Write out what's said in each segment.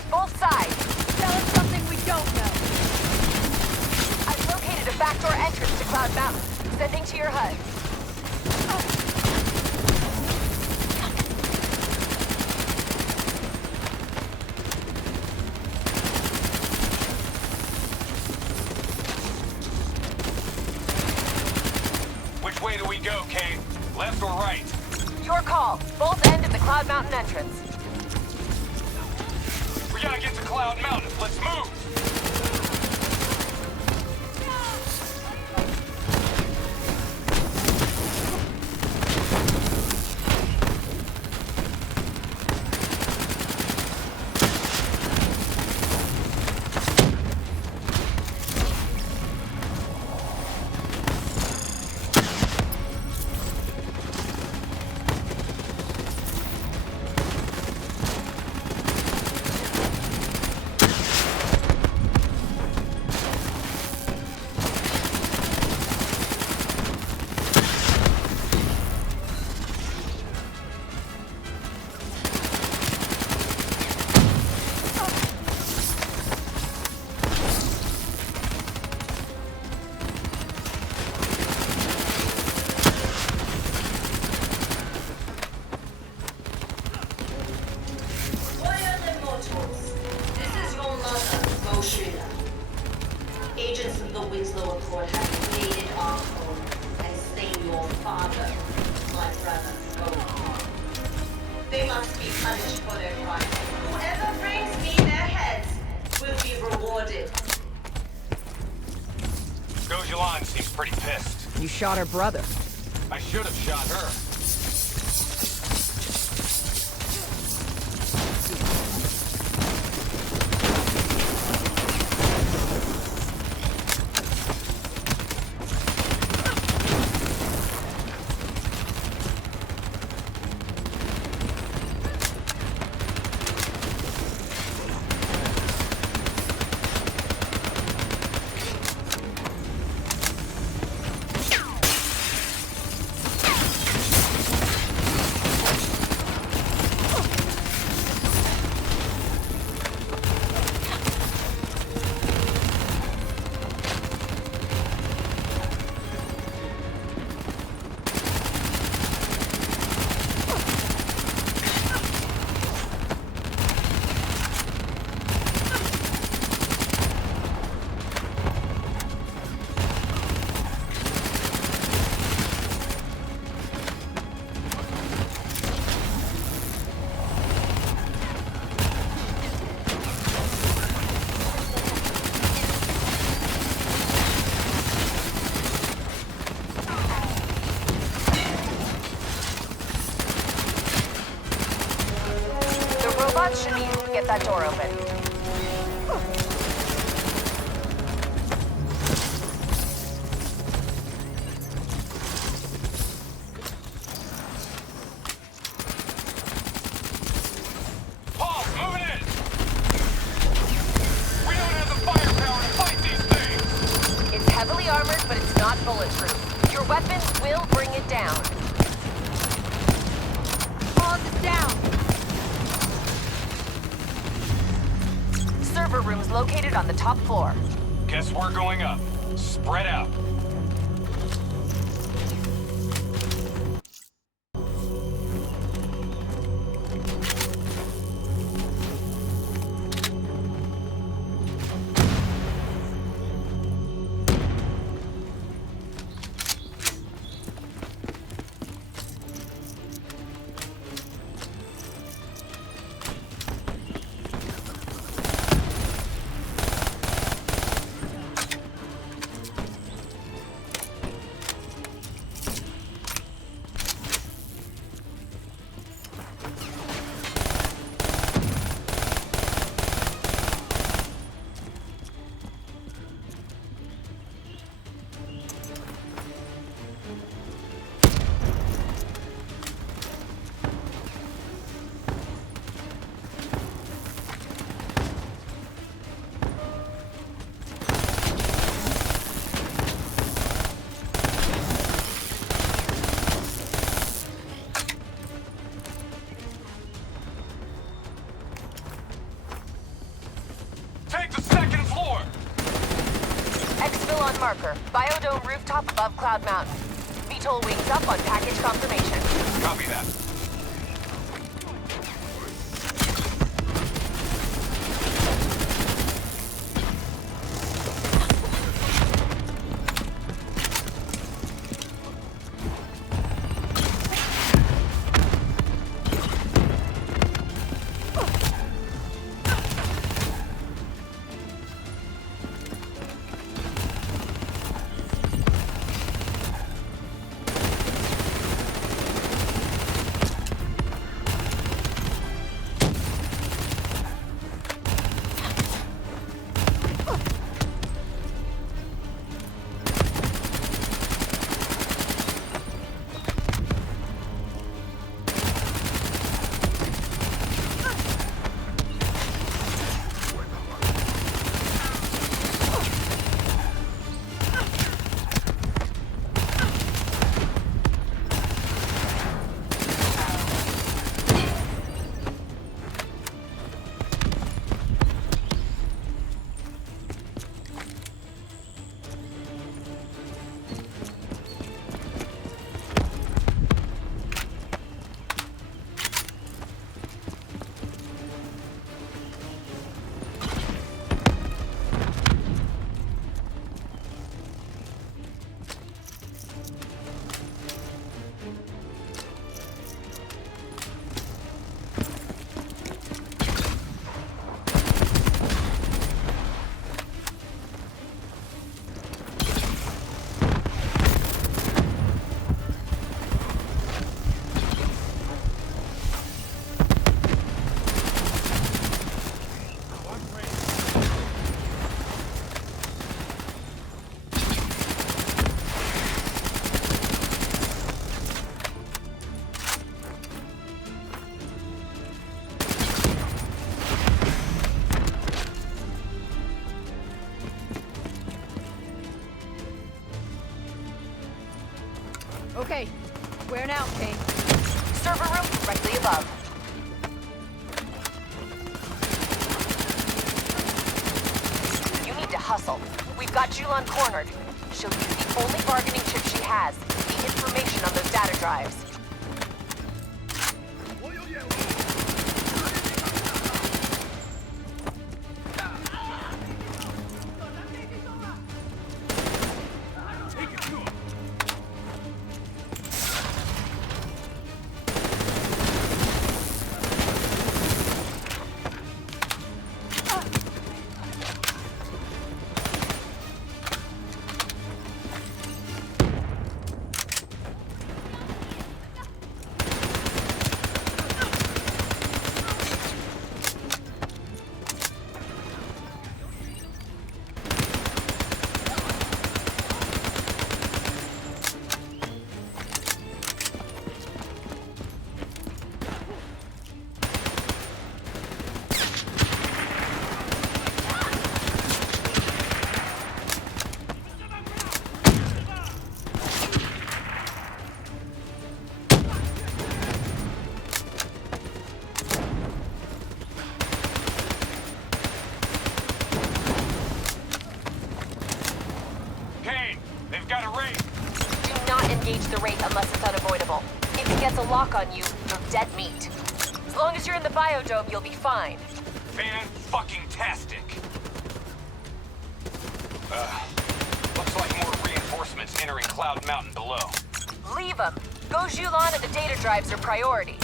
out both sides. Tell us something we don't know. I've located a backdoor entrance to Cloud Mountain. Sending to your HUD. Which way do we go, Kate? Left or right? Your call. Both end of the Cloud Mountain entrance. We gotta get to Cloud Mountain. Let's move! Agents of the Winslow Accord have invaded our home and slain your father, my brother, Owen. They must be punished for their crimes. Whoever brings me their heads will be rewarded. Gojulan seems pretty pissed. You shot her brother. I should have shot her. Should be able to get that door open. Paul, moving in! We don't have the firepower to fight these things! It's heavily armored, but it's not bulletproof. Your weapons will bring it down. Pause it down. Server rooms located on the top floor. Guess we're going up. Spread out. marker. Biodome rooftop above Cloud Mountain. VTOL wings up on package confirmation. Copy that. Okay, where now, Kane? Server room directly above. You need to hustle. We've got Julan cornered. She'll use the only bargaining chip she has, the information on those data drives. Engage the rate unless it's unavoidable. If it gets a lock on you, you're dead meat. As long as you're in the biodome, you'll be fine. Fan-fucking-tastic. Looks like more reinforcements entering Cloud Mountain below. Leave them. Go Julan and the data drives are priority.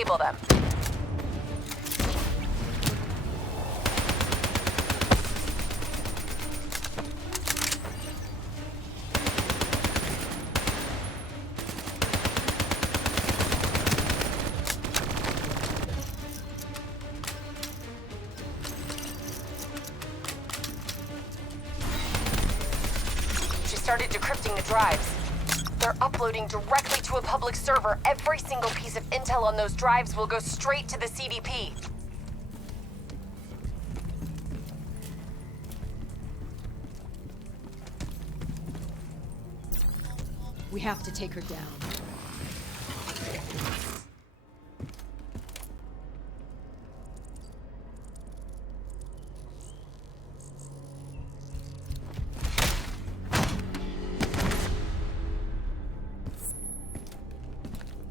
disable them. Started decrypting the drives. They're uploading directly to a public server. Every single piece of intel on those drives will go straight to the CDP. We have to take her down.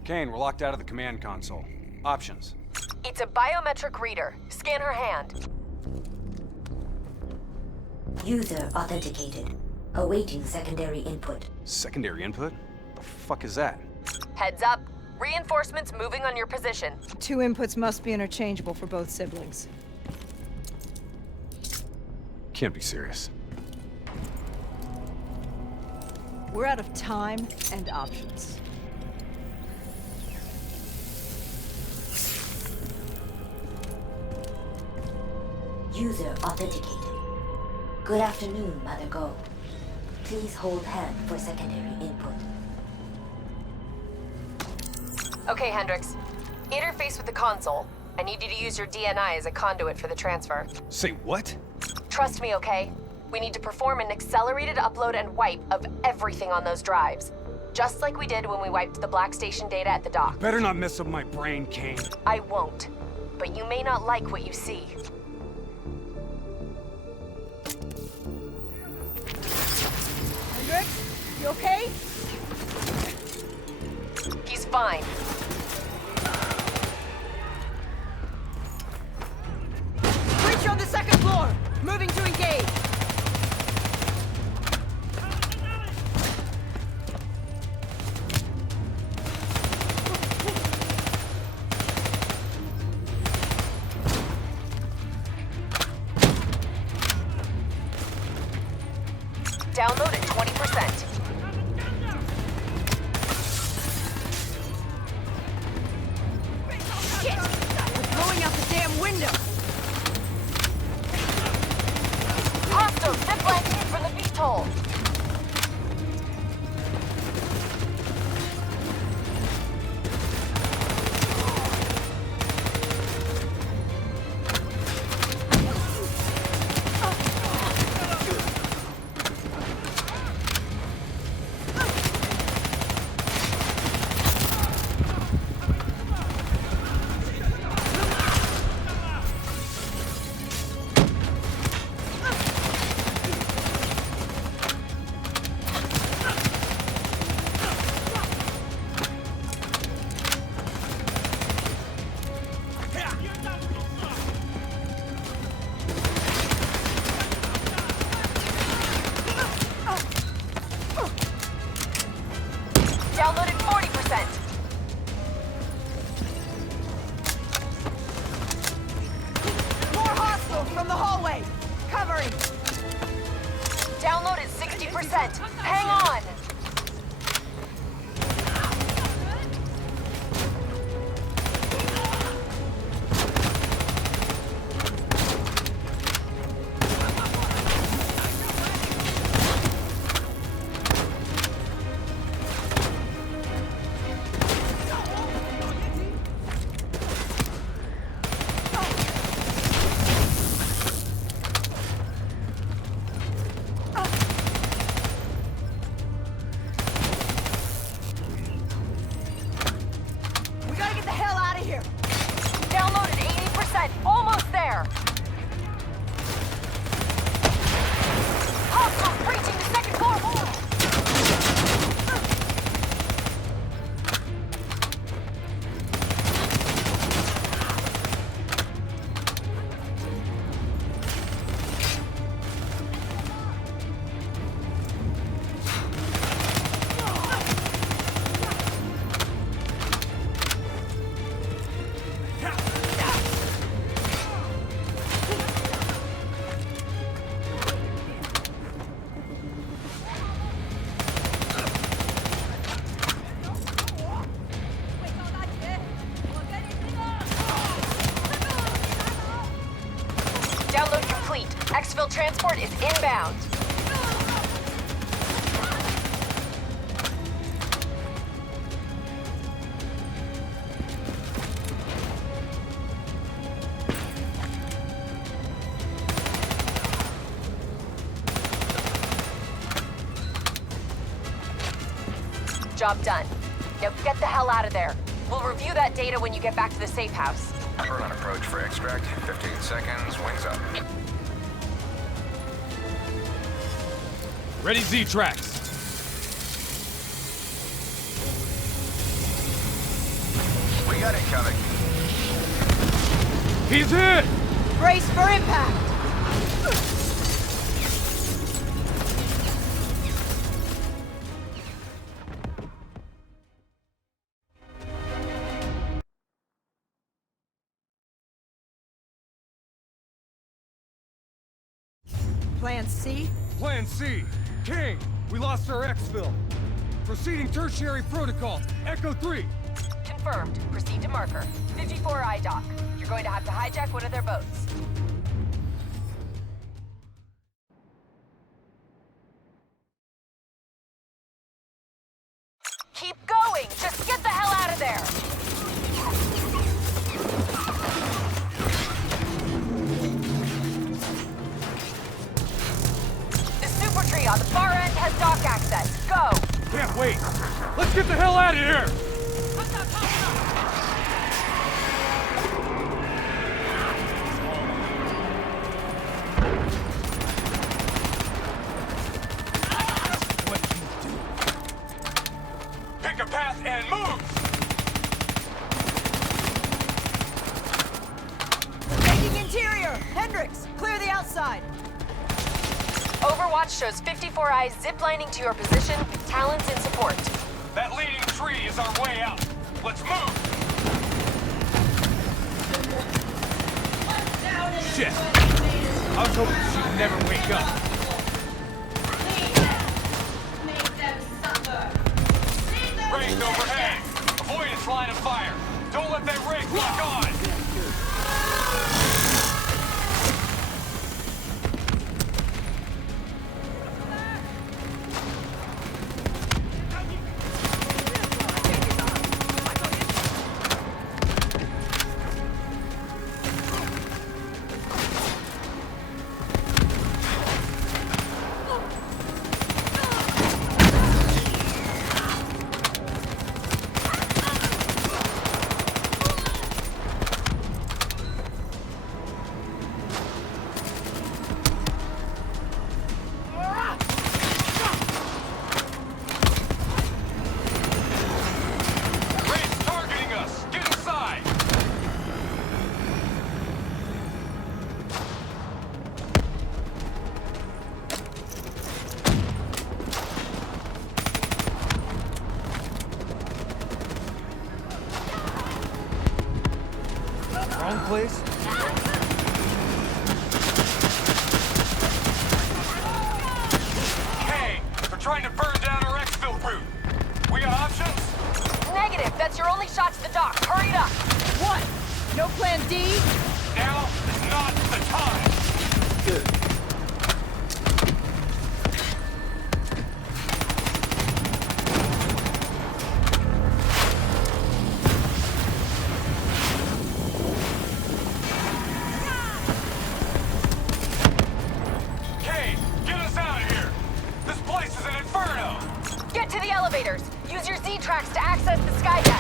Kane, we're locked out of the command console. Options. It's a biometric reader. Scan her hand. User authenticated. Awaiting secondary input. Secondary input? The fuck is that? Heads up. Reinforcements moving on your position. 2 inputs must be interchangeable for both siblings. Can't be serious. We're out of time and options. User authenticated. Good afternoon, Mother Go. Please hold hand for secondary input. Okay, Hendricks. Interface with the console. I need you to use your DNI as a conduit for the transfer. Say what? Trust me, okay? We need to perform an accelerated upload and wipe of everything on those drives. Just like we did when we wiped the Black Station data at the dock. Better not mess up my brain, Kane. I won't. But you may not like what you see. Hendricks, you okay? He's fine. Breach on the 2nd floor! Moving to engage! Download at 20%. Shit! We're blowing out the damn window! Hostile zipline in from the beast hole. Downloaded 40%. More hostiles from the hallway! Covering! Downloaded 60%. Hang on. transport is inbound. Job done. Now get the hell out of there. We'll review that data when you get back to the safe house. We're on approach for extract. 15 seconds. Wings up. Ready Z-tracks. We got incoming. He's hit! Brace for impact! Plan C? Plan C. King, we lost our exfil. Proceeding tertiary protocol. Echo 3. Confirmed. Proceed to marker. 54I dock. You're going to have to hijack one of their boats. Keep going! Just get the hell out of there! The super tree on the far end has dock access. Go! Can't wait. Let's get the hell out of here! Pick a path and move! Taking interior! Hendricks, clear the outside! Overwatch shows 54 eyes ziplining to your position, talons in support. That leading tree is our way out. Let's move! Shit! I was hoping she'd never wake up. Make them suffer. Raised overhead. Avoid its line of fire. Don't let that rig lock on. Raid's targeting us. Get inside. Wrong place? Hey, they're trying to burn down our exfil route. We got options? Negative, that's your only shot to the dock. Hurry it up. What? No plan D? Now is not the time. Kane, get us out of here. This place is an inferno. Get to the elevators. Use your Z-tracks to access the sky deck.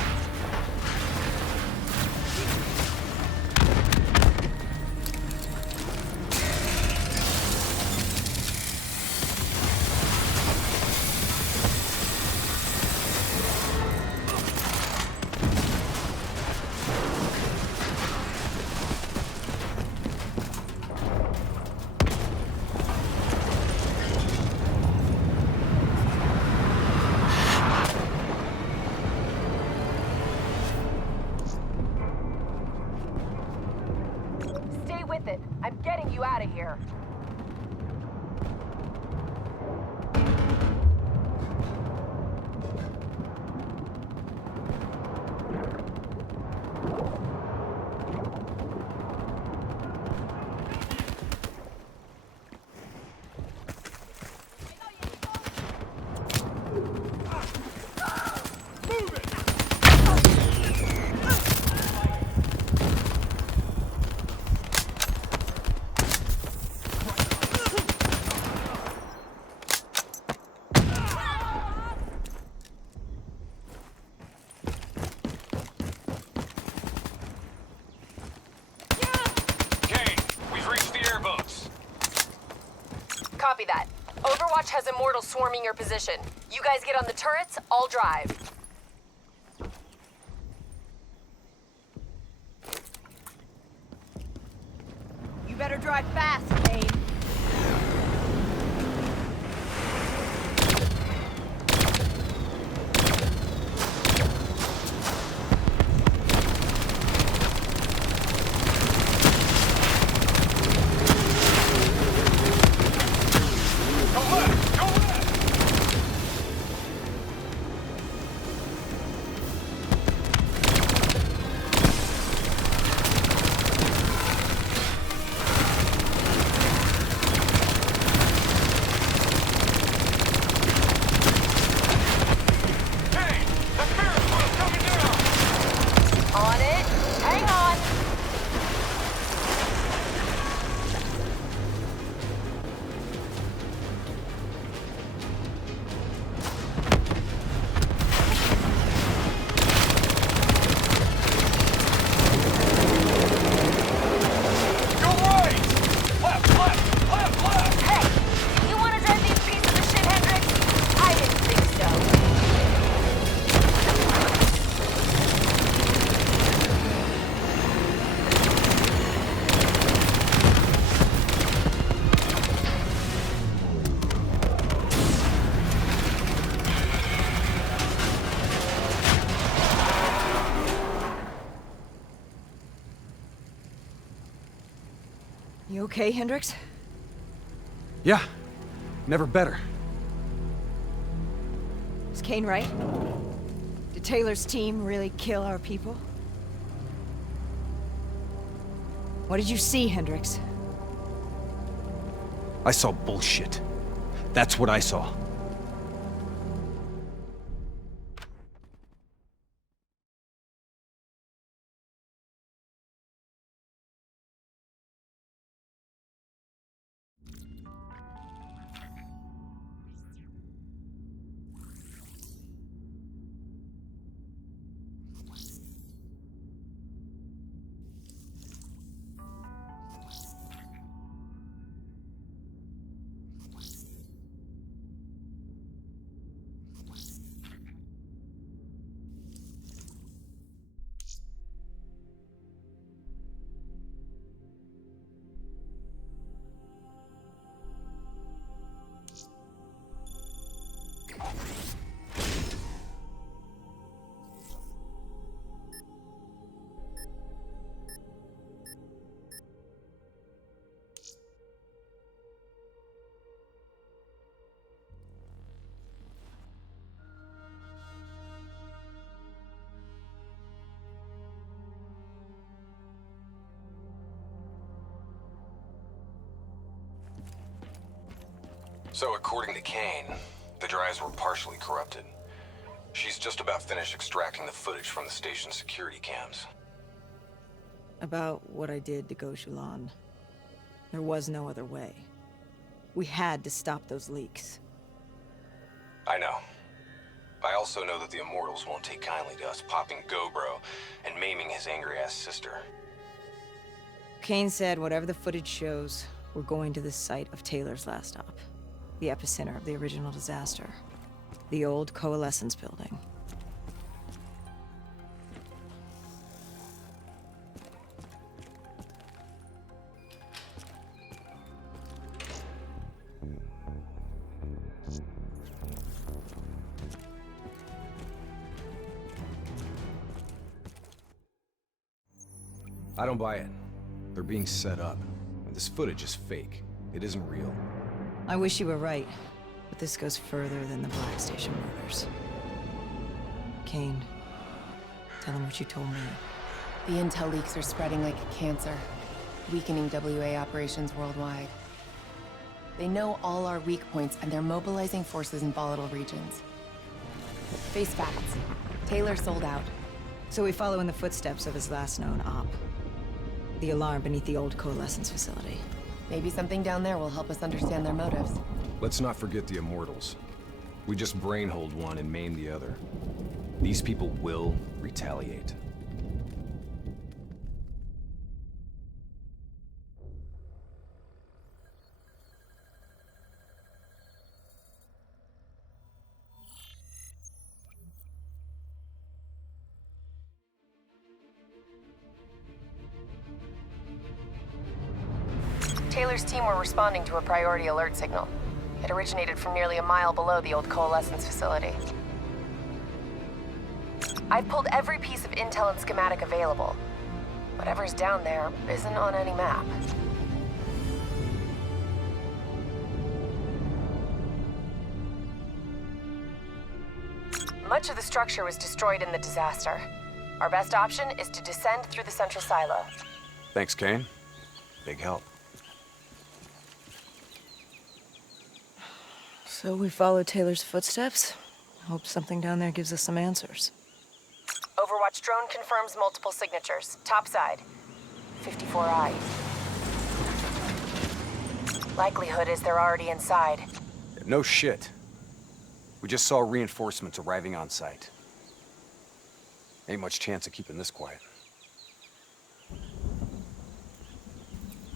that. Overwatch has Immortals swarming your position. You guys get on the turrets, I'll drive. You better drive fast, Kane. You okay, Hendricks? Yeah. Never better. Is Kane right? Did Taylor's team really kill our people? What did you see, Hendricks? I saw bullshit. That's what I saw. So according to Kane, the drives were partially corrupted. She's just about finished extracting the footage from the station's security cams. About what I did to Goshulan. There was no other way. We had to stop those leaks. I know. I also know that the Immortals won't take kindly to us popping Gobro and maiming his angry-ass sister. Kane said whatever the footage shows, we're going to the site of Taylor's last stop. The epicenter of the original disaster. The old Coalescence building. I don't buy it. They're being set up. This footage is fake. It isn't real. I wish you were right, but this goes further than the Black Station murders. Kane, tell him what you told me. The intel leaks are spreading like a cancer, weakening WA operations worldwide. They know all our weak points, and they're mobilizing forces in volatile regions. Face facts. Taylor sold out. So we follow in the footsteps of his last known op. The alarm beneath the old Coalescence facility. Maybe something down there will help us understand their motives. Let's not forget the Immortals. We just brainhold one and maim the other. These people will retaliate. Taylor's team were responding to a priority alert signal. It originated from nearly a mile below the old coalescence facility. I've pulled every piece of intel and schematic available. Whatever's down there isn't on any map. Much of the structure was destroyed in the disaster. Our best option is to descend through the central silo. Thanks, Kane. Big help. So we follow Taylor's footsteps. Hope something down there gives us some answers. Overwatch drone confirms multiple signatures. Topside. 54I. Likelihood is they're already inside. No shit. We just saw reinforcements arriving on site. Ain't much chance of keeping this quiet.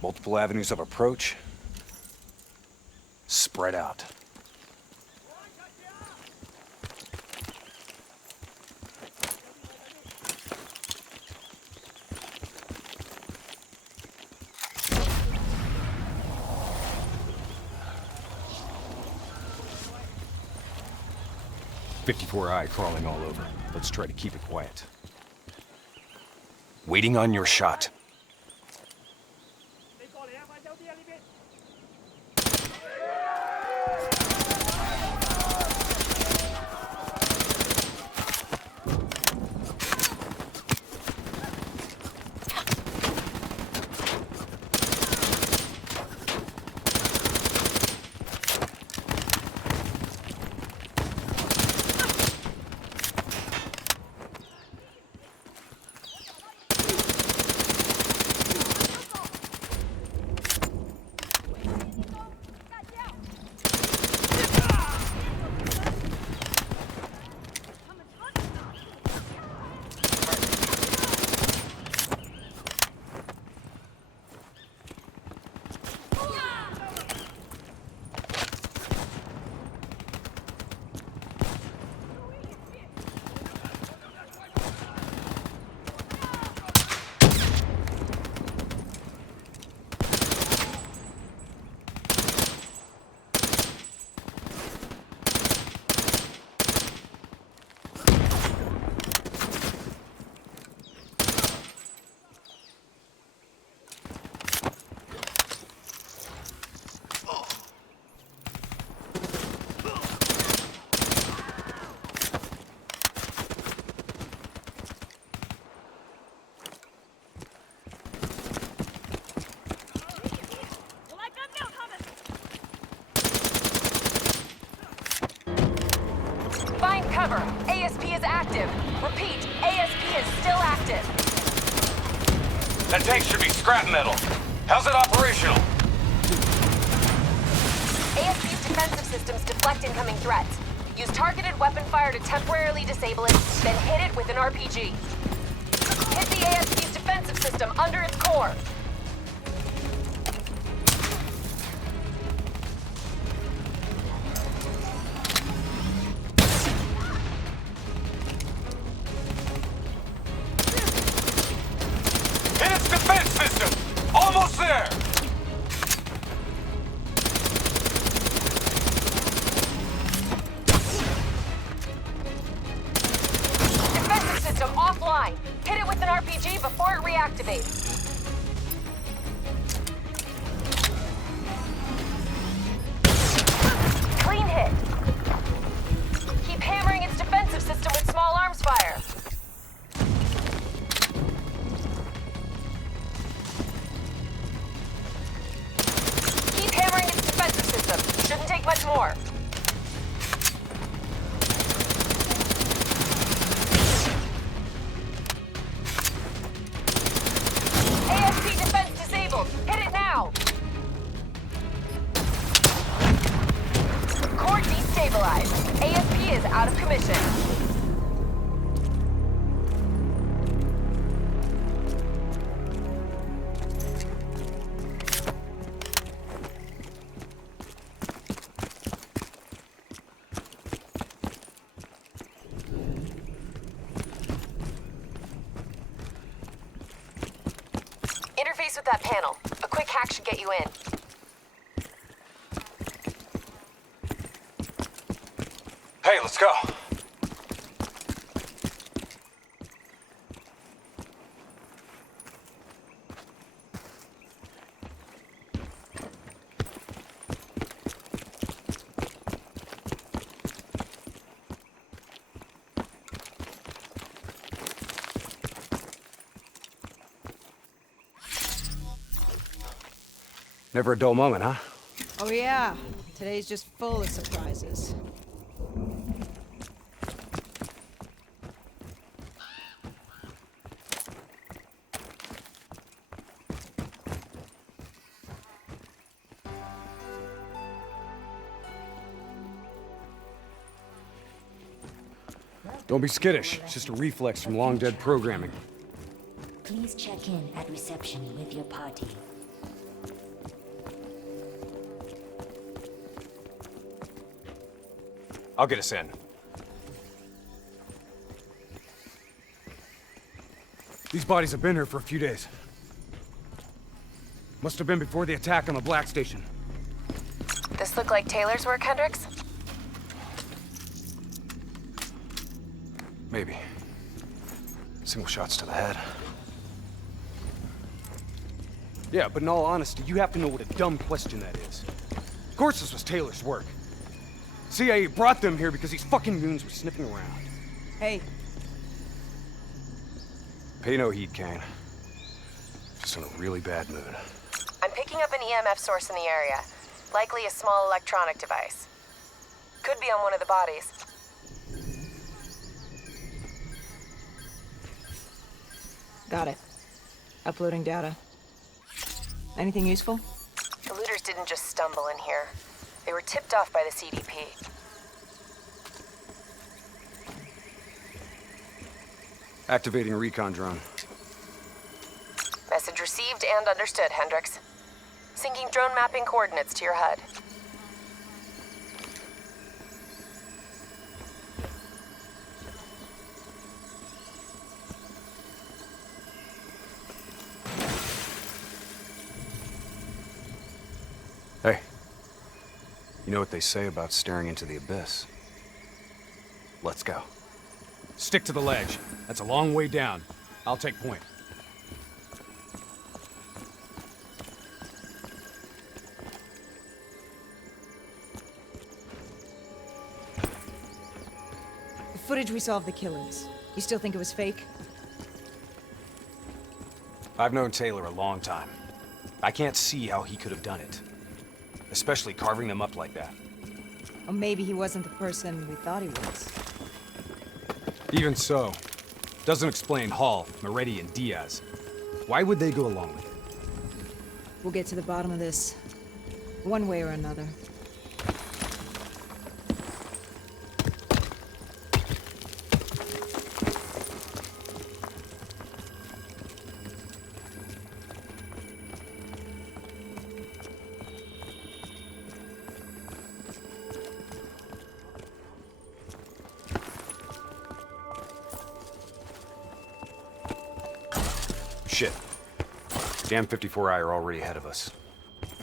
Multiple avenues of approach. Spread out. "54I crawling all over. Let's try to keep it quiet. Waiting on your shot." Cover. ASP is active. Repeat, ASP is still active. That tank should be scrap metal. How's it operational? ASP's defensive systems deflect incoming threats. Use targeted weapon fire to temporarily disable it, then hit it with an RPG. Hit the ASP's defensive system under its core. Hit its defense system! Almost there! Defensive system offline. Hit it with an RPG before it reactivates. Clean hit. Keep hammering its defensive system with small arms fire. Keep hammering its defensive system. Shouldn't take much more. ASP defense disabled. Hit it now. Core destabilized. ASP is out of commission. Interface with that panel. A quick hack should get you in. Hey, let's go. Never a dull moment, huh? Oh yeah, today's just full of surprises. Don't be skittish. It's just a reflex from long-dead programming. Please check in at reception with your party. I'll get us in. These bodies have been here for a few days. Must have been before the attack on the Black Station. This look like Taylor's work, Hendricks? Maybe. Single shots to the head. Yeah, but in all honesty, you have to know what a dumb question that is. Of course this was Taylor's work. CIA brought them here because these fucking goons were sniffing around. Hey, Pay no heed, Kane. Just in a really bad mood. I'm picking up an EMF source in the area. Likely a small electronic device. Could be on one of the bodies. got it. Uploading data. Anything useful? The looters didn't just stumble in here. They were tipped off by the CDP. Activating recon drone. Message received and understood, Hendricks. Syncing drone mapping coordinates to your HUD. Hey. You know what they say about staring into the abyss? Let's go. Stick to the ledge. That's a long way down. I'll take point. The footage we saw of the killings. You still think it was fake? I've known Taylor a long time. I can't see how he could have done it. Especially carving them up like that. Or maybe he wasn't the person we thought he was. Even so, doesn't explain Hall, Moretti, and Diaz. Why would they go along with it? We'll get to the bottom of this, one way or another. Shit. Damn 54I are already ahead of us.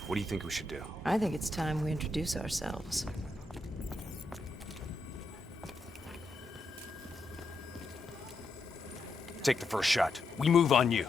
What do you think we should do? I think it's time we introduce ourselves. Take the first shot. We move on you.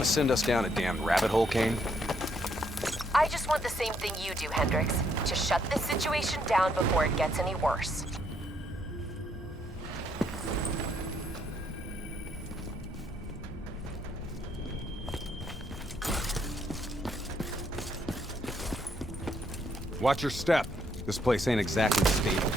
trying to send us down a damned rabbit hole, Kane? I just want the same thing you do, Hendrix. To shut this situation down before it gets any worse. Watch your step. This place ain't exactly stable.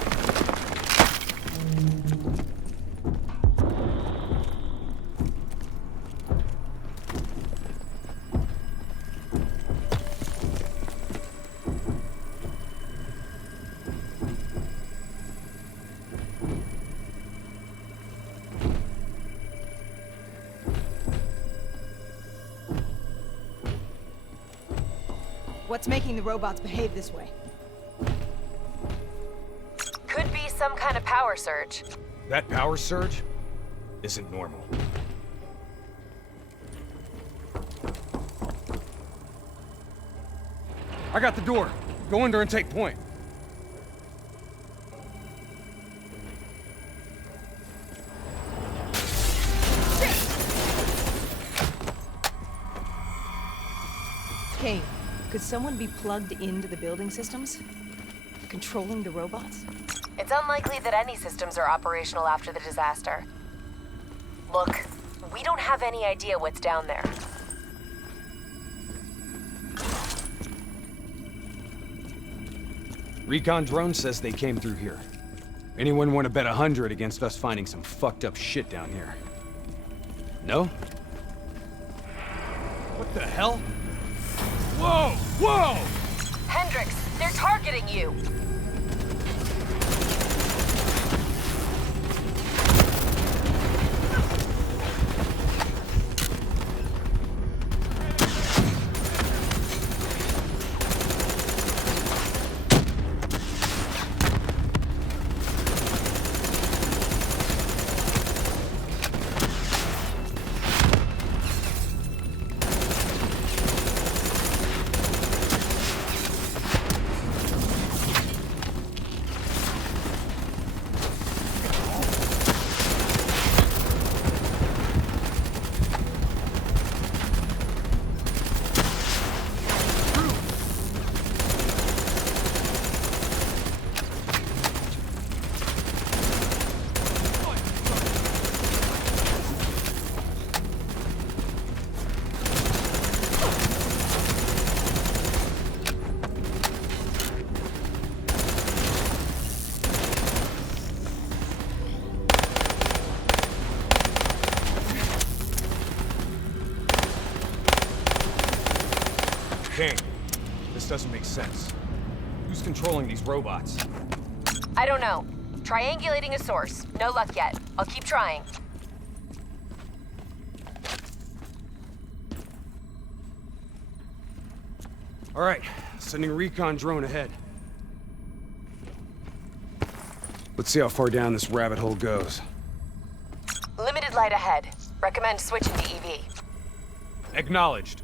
What's making the robots behave this way? Could be some kind of power surge. That power surge isn't normal. I got the door. Go in there and take point. Kane, could someone be plugged into the building systems? Controlling the robots? It's unlikely that any systems are operational after the disaster. Look, we don't have any idea what's down there. Recon drone says they came through here. Anyone want to bet 100 against us finding some fucked up shit down here? No? What the hell? Whoa! Whoa! Hendrix, they're targeting you! King, this doesn't make sense. Who's controlling these robots? I don't know. Triangulating a source. No luck yet. I'll keep trying. All right, sending a recon drone ahead. Let's see how far down this rabbit hole goes. Limited light ahead. Recommend switching to EV. Acknowledged.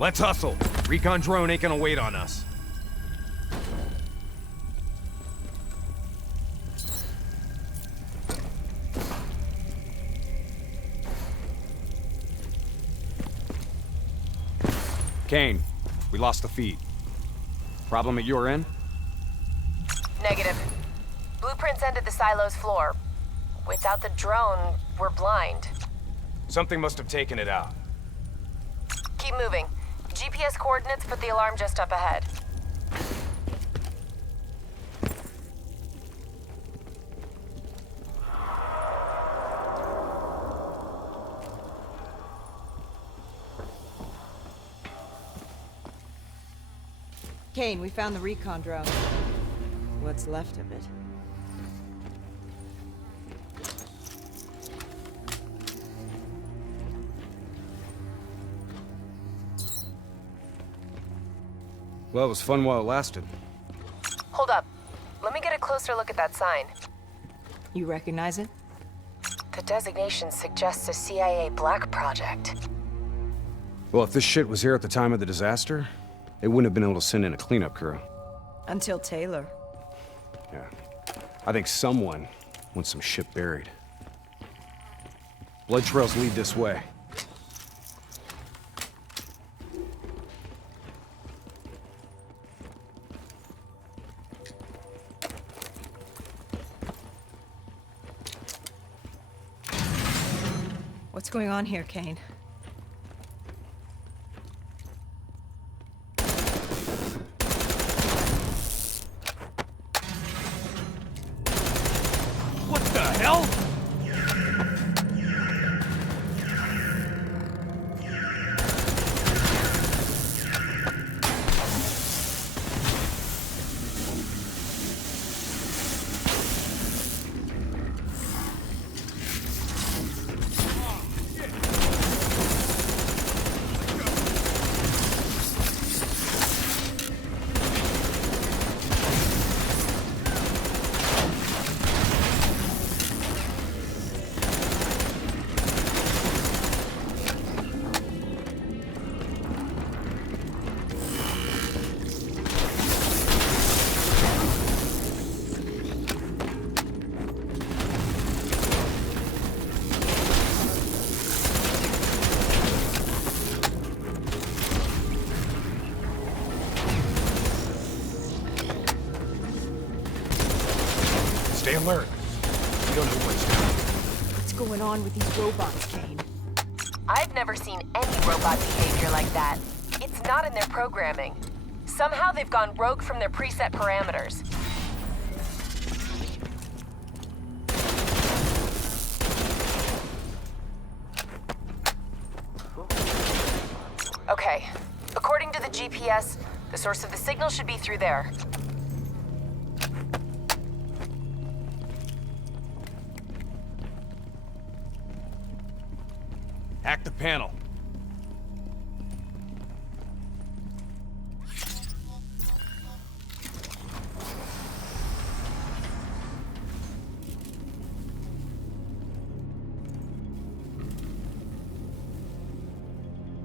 Let's hustle. Recon drone ain't gonna wait on us. Kane, we lost the feed. Problem at your end? Negative. Blueprints ended the silo's floor. Without the drone, we're blind. Something must have taken it out. Keep moving. GPS coordinates put the alarm just up ahead. Kane, we found the recon drone. What's left of it. Well, it was fun while it lasted. Hold up. Let me get a closer look at that sign. You recognize it? The designation suggests a CIA black project. Well, if this shit was here at the time of the disaster, they wouldn't have been able to send in a cleanup crew. Until Taylor. Yeah. I think someone Want some shit buried. Blood trails lead this way. What's going on here, Kane? What the hell? Stay alert. You don't know what's happening. What's going on with these robots, Kane? I've never seen any robot behavior like that. It's not in their programming. Somehow they've gone rogue from their preset parameters. Okay. According to the GPS, the source of the signal should be through there. Hack the panel.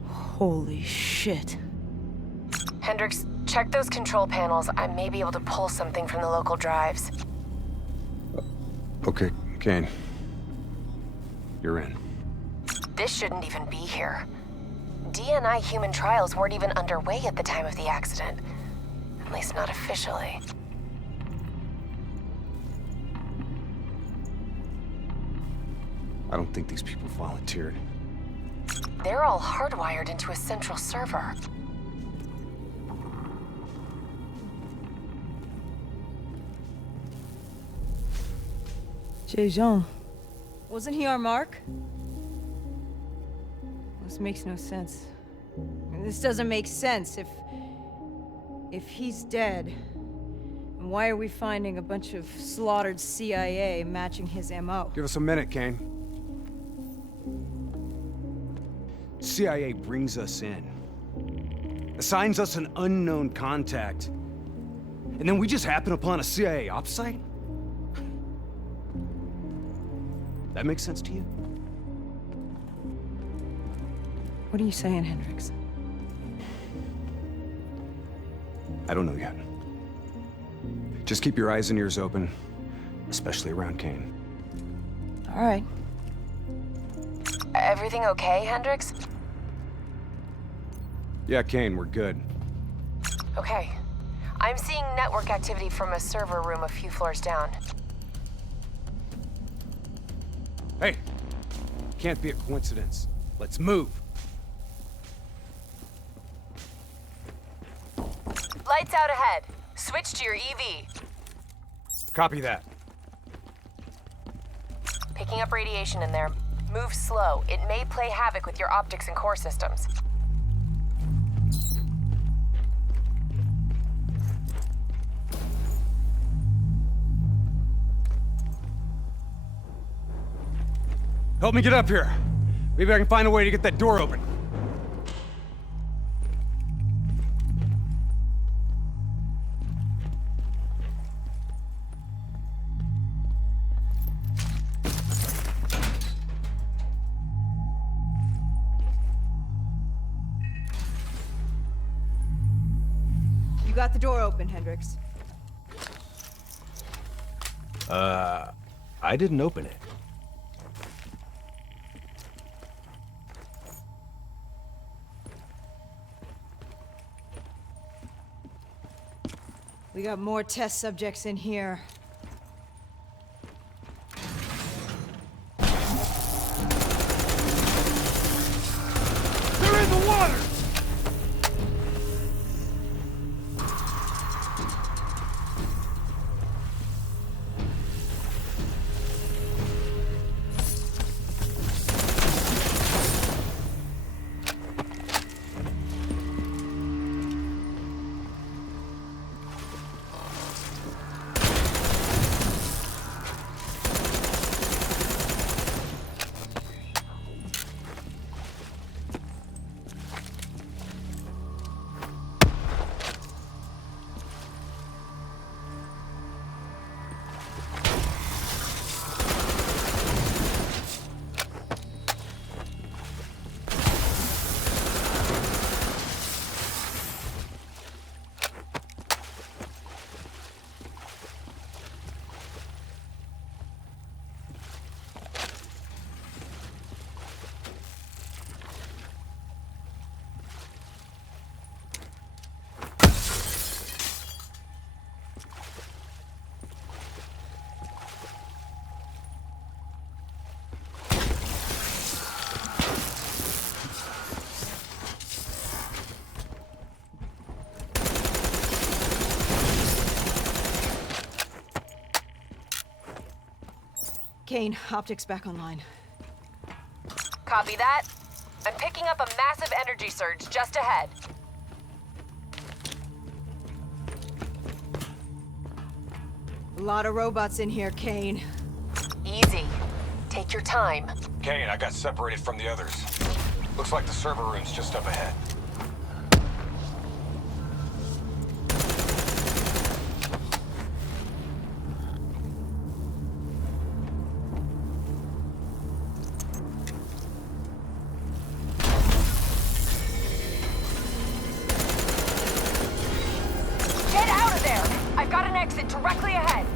Holy shit. Hendricks, check those control panels. I may be able to pull something from the local drives. Okay, Kane. You're in. This shouldn't even be here. DNI human trials weren't even underway at the time of the accident. At least not officially. I don't think these people volunteered. They're all hardwired into a central server. Jean. Wasn't he our mark? This makes no sense. This doesn't make sense. If he's dead, then why are we finding a bunch of slaughtered CIA matching his MO? Give us a minute, Kane. CIA brings us in, assigns us an unknown contact, and then we just happen upon a CIA ops site? That makes sense to you? What are you saying, Hendricks? I don't know yet. Just keep your eyes and ears open, especially around Kane. All right. Everything okay, Hendricks? Yeah, Kane, we're good. Okay. I'm seeing network activity from a server room a few floors down. Hey, can't be a coincidence. Let's move. Lights out ahead. Switch to your EV. Copy that. Picking up radiation in there. Move slow. It may play havoc with your optics and core systems. Help me get up here. Maybe I can find a way to get that door open. You got the door open, Hendricks. I didn't open it. We got more test subjects in here. They're in the water! Kane, optics back online. Copy that. I'm picking up a massive energy surge just ahead. A lot of robots in here, Kane. Easy. Take your time. Kane, I got separated from the others. Looks like the server room's just up ahead. Get out of there! I've got an exit directly ahead.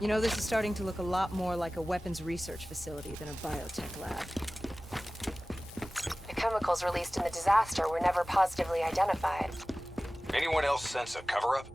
You know, this is starting to look a lot more like a weapons research facility than a biotech lab. The chemicals released in the disaster were never positively identified. Anyone else sense a cover-up?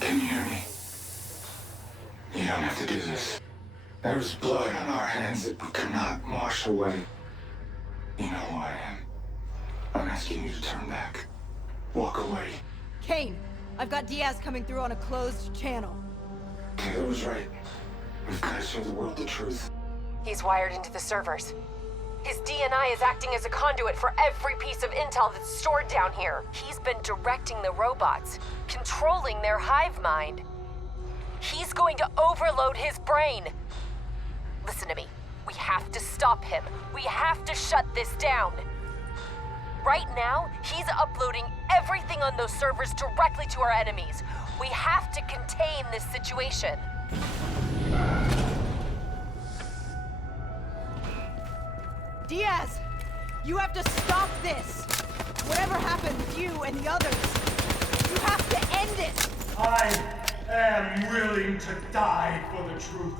Can you hear me? You don't have to do this. There was blood on our hands that we could not wash away. You know who I am. I'm asking you to turn back. Walk away. Kane, I've got Diaz coming through on a closed channel. Taylor was right. We've got to show the world the truth. He's wired into the servers. His DNI is acting as a conduit for every piece of intel that's stored down here. He's been directing the robots, controlling their hive mind. He's going to overload his brain. Listen to me. We have to stop him. We have to shut this down. Right now, he's uploading everything on those servers directly to our enemies. We have to contain this situation. Diaz! You have to stop this! Whatever happened with you and the others, you have to end it! I am willing to die for the truth.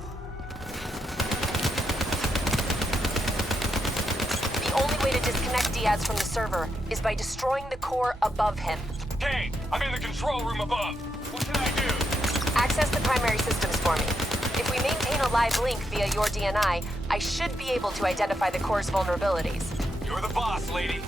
The only way to disconnect Diaz from the server is by destroying the core above him. Kane, I'm in the control room above. What can I do? Access the primary systems for me. If we maintain a live link via your DNI, I should be able to identify the core's vulnerabilities. You're the boss, lady.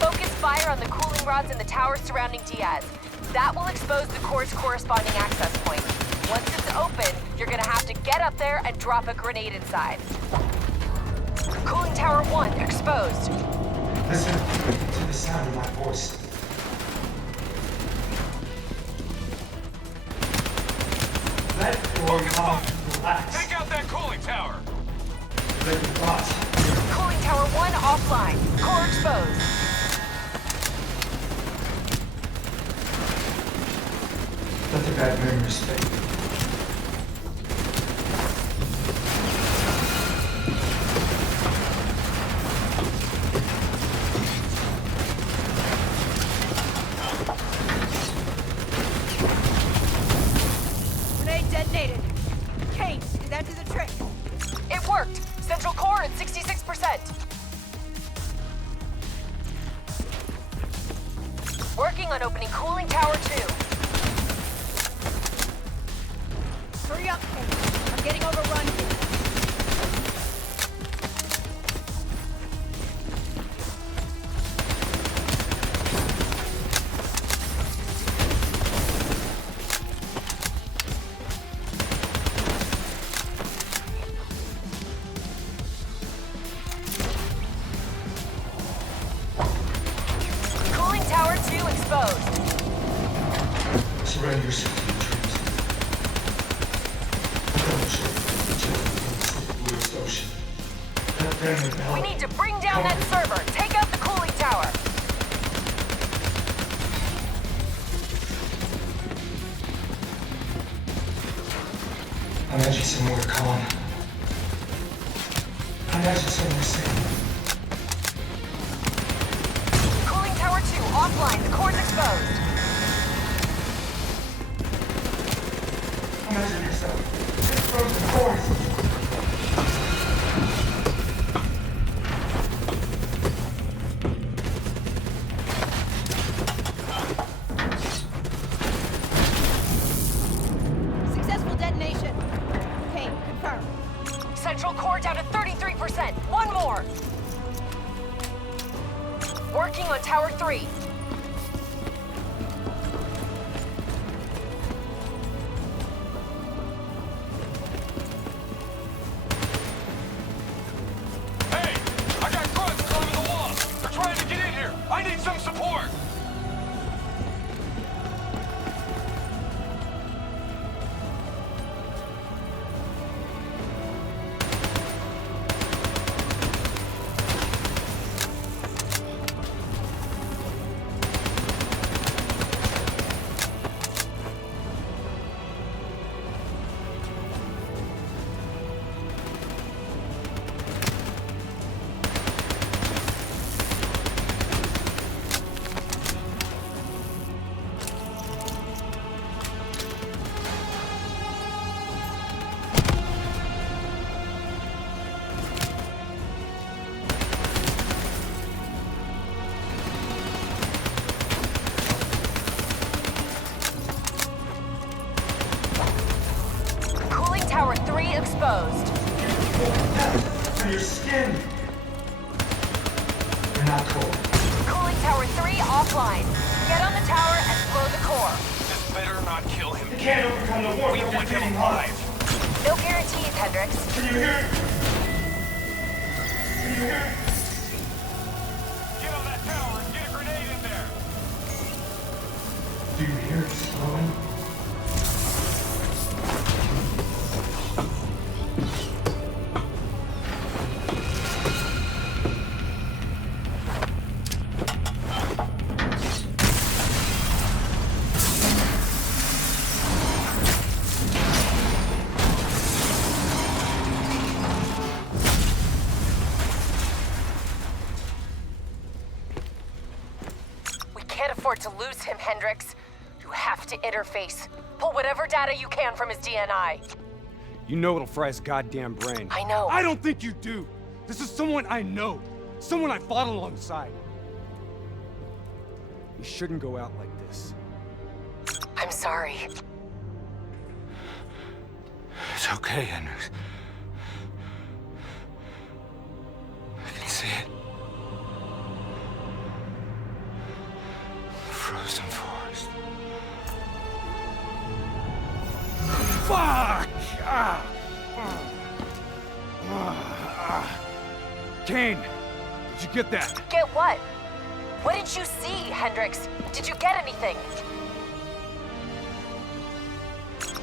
Focus fire on the cooling rods in the tower surrounding Diaz. That will expose the core's corresponding access point. Once it's open, you're gonna have to get up there and drop a grenade inside. Cooling tower 1 exposed. Listen to the sound of my voice. Let your mind relax. Take out that cooling tower. Let your thoughts. Cooling tower 1 offline. Core exposed. Let the bad memories fade. Grenade detonated. Kane, did that do the trick? It worked. Central core at 66%. Working on opening cooling tower 2. Hurry up, Kane. I'm getting overrun here. Cooling tower 2 exposed. Surrender yourself to your dreams. Don't show the ocean. Let them rebel. We need to bring down that server. Take out the cooling tower. Imagine somewhere calm. Imagine somewhere safe. Cooling tower 2 offline. The core's exposed. Imagine yourself. Exposed to force. Successful detonation. Kane, confirm. Central core down to 33%. One more. Working on tower 3. Hey, I got grunts climbing the wall. They're trying to get in here. I need some support. Cooling tower 3 exposed. For your skin. You're not cold. Cooling tower 3 offline. Get on the tower and blow the core. This better not kill him. You can't overcome the warmth We of your want him beating heart. alive. No guarantees, Hendricks. Can you hear it? Can you hear it? Get on that tower and get a grenade in there. Do you hear it slowing? We can't afford to lose him, Hendricks. You have to interface. Pull whatever data you can from his DNI. You know it'll fry his goddamn brain. I know. I don't think you do. This is someone I know. Someone I fought alongside. You shouldn't go out like this. I'm I'm sorry. It's okay, Hendrix. I can see it. Frozen forest. Fuck! Kane, did you get that? Get what? What did you see, Hendrix? Did you get anything?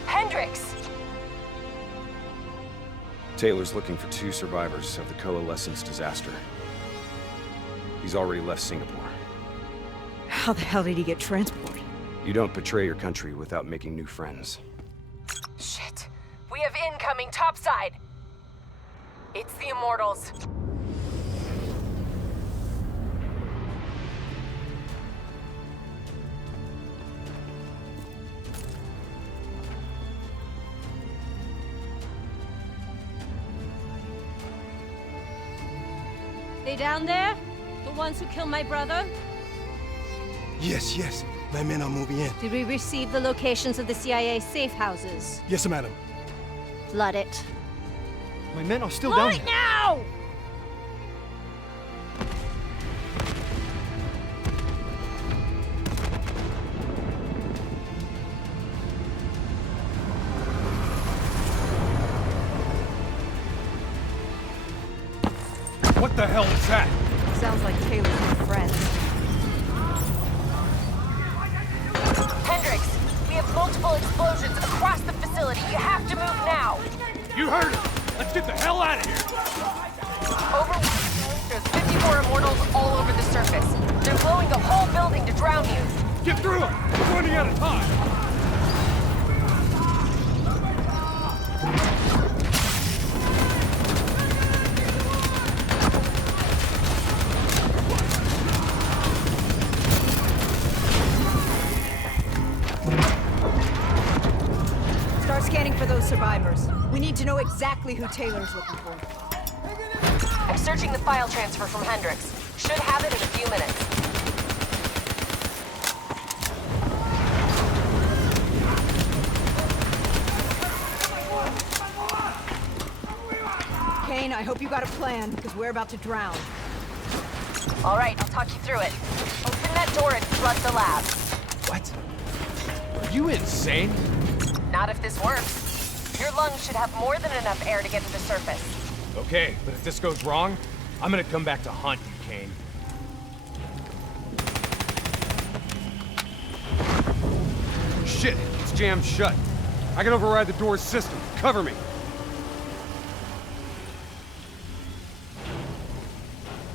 Hendrix! Taylor's looking for 2 survivors of the Coalescence disaster. He's already left Singapore. How the hell did he get transported? You don't betray your country without making new friends. Shit. We have incoming topside! It's the Immortals. They down there? The ones who killed my brother? Yes, yes. My men are moving in. Did we receive the locations of the CIA safe houses? Yes, madam. Flood it. My men are still down Right here. now! What the hell is that? Sounds like Taylor's new friends. Hendrix, we have multiple explosions across the facility. You have to move now. You heard it! Let's get the hell out of here! Over. There's 54 Immortals all over the surface. They're blowing the whole building to drown you. Get through them! We're running out of time! Start scanning for those survivors. We need to know exactly who Taylor's looking for. I'm searching the file transfer from Hendrix. Should have it in a few minutes. Kane, I hope you got a plan, because we're about to drown. All right, I'll talk you through it. Open that door and flood the lab. What? Are you insane? Not if this works. Your lungs should have more than enough air to get to the surface. Okay, but if this goes wrong, I'm gonna come back to haunt you, Kane. Shit, it's jammed shut. I can override the door's system. Cover me.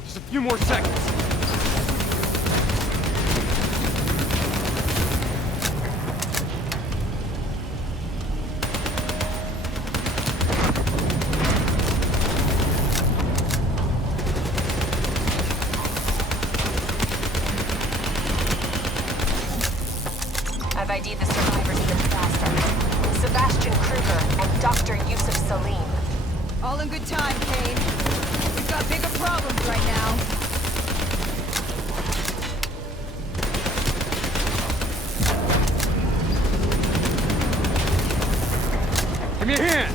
Just a few more seconds. I've ID'd the survivors of the disaster. Sebastian Kruger and Dr. Yusuf Salim. All in good time, Kane. We've got bigger problems right now. Give me a hand!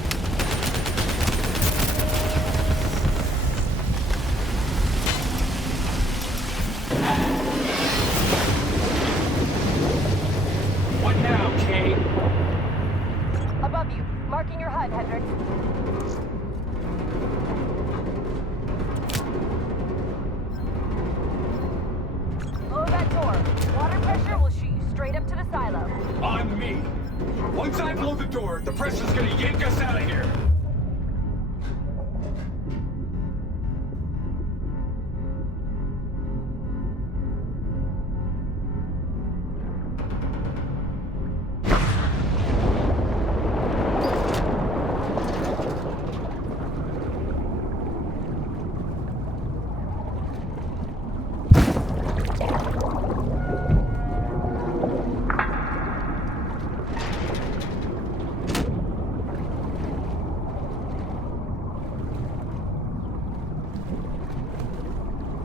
What now, Kane? Above you, marking your HUD, Hendrix. Blow that door. Water pressure will shoot you straight up to the silo. On me. Once I blow the door, the pressure's gonna yank us out of here.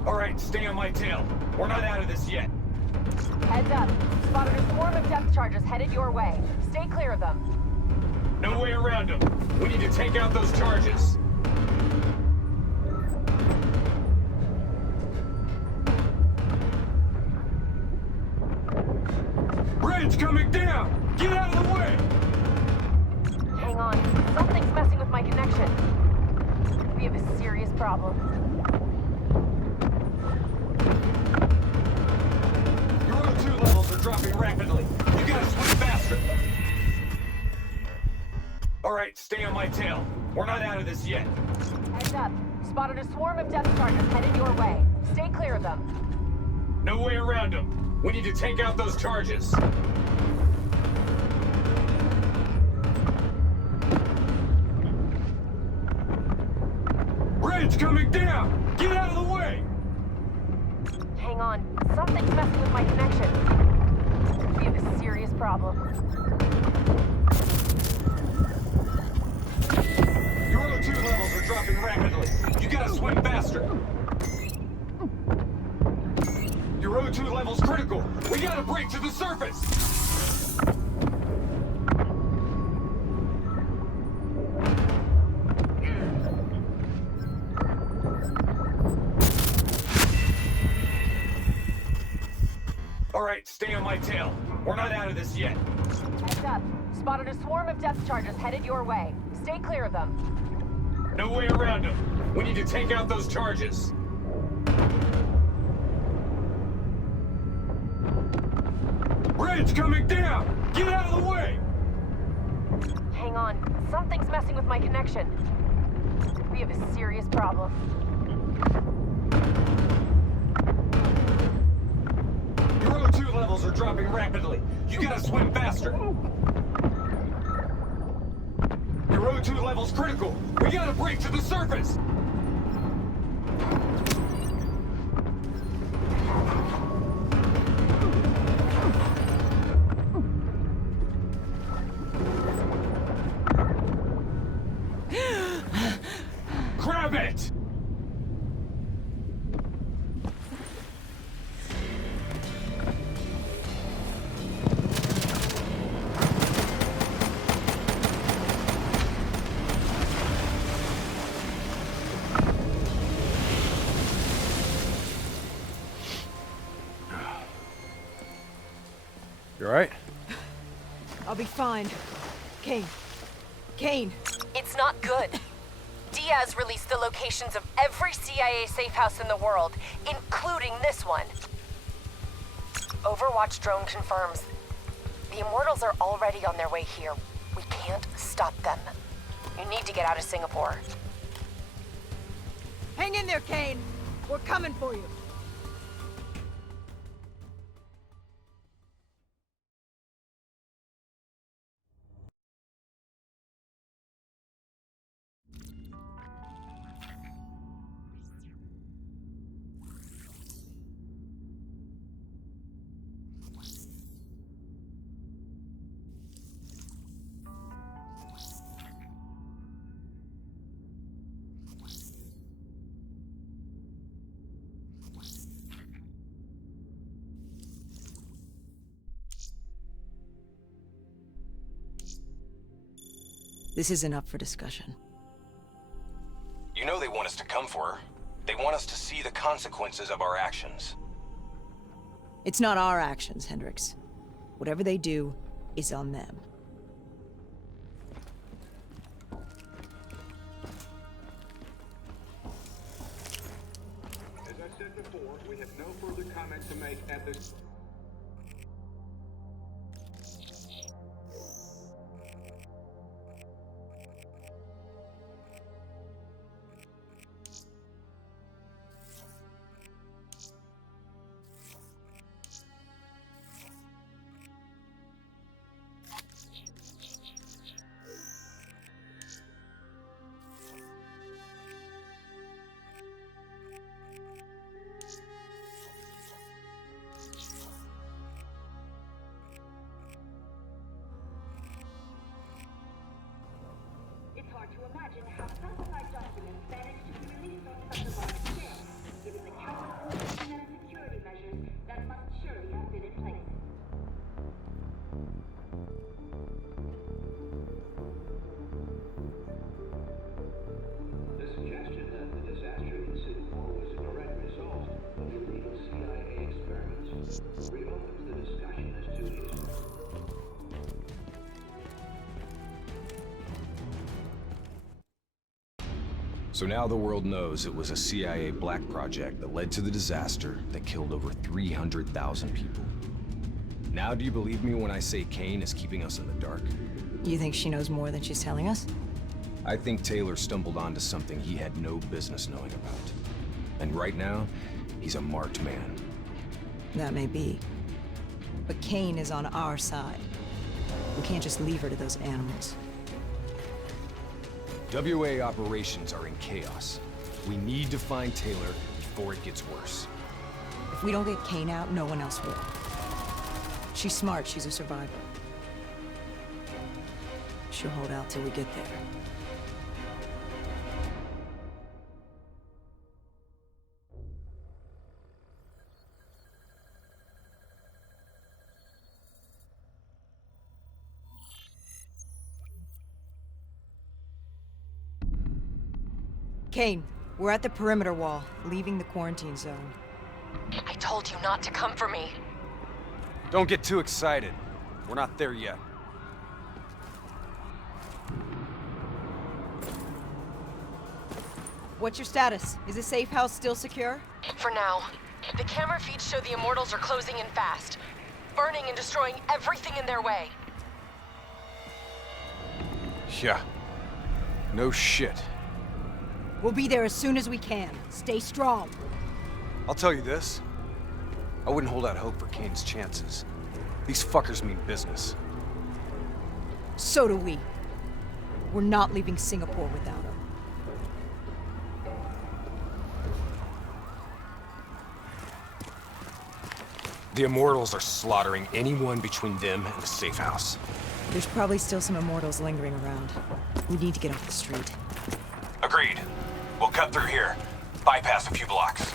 All right, stay on my tail. We're not out of this yet. Heads up. Spotted a swarm of depth charges headed your way. Stay clear of them. No way around them. We need to take out those charges. Bridge coming down! Get out of the way! Hang on. Something's messing with my connection. We have a serious problem. Your O2 levels are dropping rapidly. You gotta swim faster. Alright, stay on my tail. We're not out of this yet. Heads up. Spotted a swarm of depth charges headed your way. Stay clear of them. No way around them. We need to take out those charges. Bridge coming down! Get out of the way! Hang on. Something's messing with my connection. We have a serious problem. Your O2 levels are dropping rapidly. You gotta swim faster. Your O2 level's critical. We gotta break to the surface. Alright, stay on my tail. We're not out of this yet. Heads up. Spotted a swarm of depth charges headed your way. Stay clear of them. No way around them. We need to take out those charges. Bridge coming down! Get out of the way! Hang on. Something's messing with my connection. We have a serious problem. Your O2 levels are dropping rapidly. You gotta swim faster. Your O2 level's critical. We gotta break to the surface. Grab it! You alright? I'll be fine. Kane. Kane! It's not good. Diaz released the locations of every CIA safe house in the world, including this one. Overwatch drone confirms. The Immortals are already on their way here. We can't stop them. You need to get out of Singapore. Hang in there, Kane! We're coming for you! This isn't up for discussion. You know they want us to come for her. They want us to see the consequences of our actions. It's not our actions, Hendricks. Whatever they do is on them. As I said before, we have no further comment to make at this. The suggestion that the disaster in Singapore was a direct result of illegal CIA experiments reopens the discussion as to its So now the world knows it was a CIA black project that led to the disaster that killed over 300,000 people. Now do you believe me when I say Kane is keeping us in the dark? You think she knows more than she's telling us? I think Taylor stumbled onto something he had no business knowing about. And right now, he's a marked man. That may be. But Kane is on our side. We can't just leave her to those animals. WA operations are in chaos. We need to find Taylor before it gets worse. If we don't get Kane out, no one else will. She's smart, she's a survivor. She'll hold out till we get there. Kane, we're at the perimeter wall, leaving the quarantine zone. I told you not to come for me. Don't get too excited. We're not there yet. What's your status? Is the safe house still secure? For now. The camera feeds show the Immortals are closing in fast, burning and destroying everything in their way. Yeah. No shit. We'll be there as soon as we can. Stay strong. I'll tell you this. I wouldn't hold out hope for Kane's chances. These fuckers mean business. So do we. We're not leaving Singapore without her. The Immortals are slaughtering anyone between them and the safe house. There's probably still some Immortals lingering around. We need to get off the street. Agreed. We'll cut through here. Bypass a few blocks.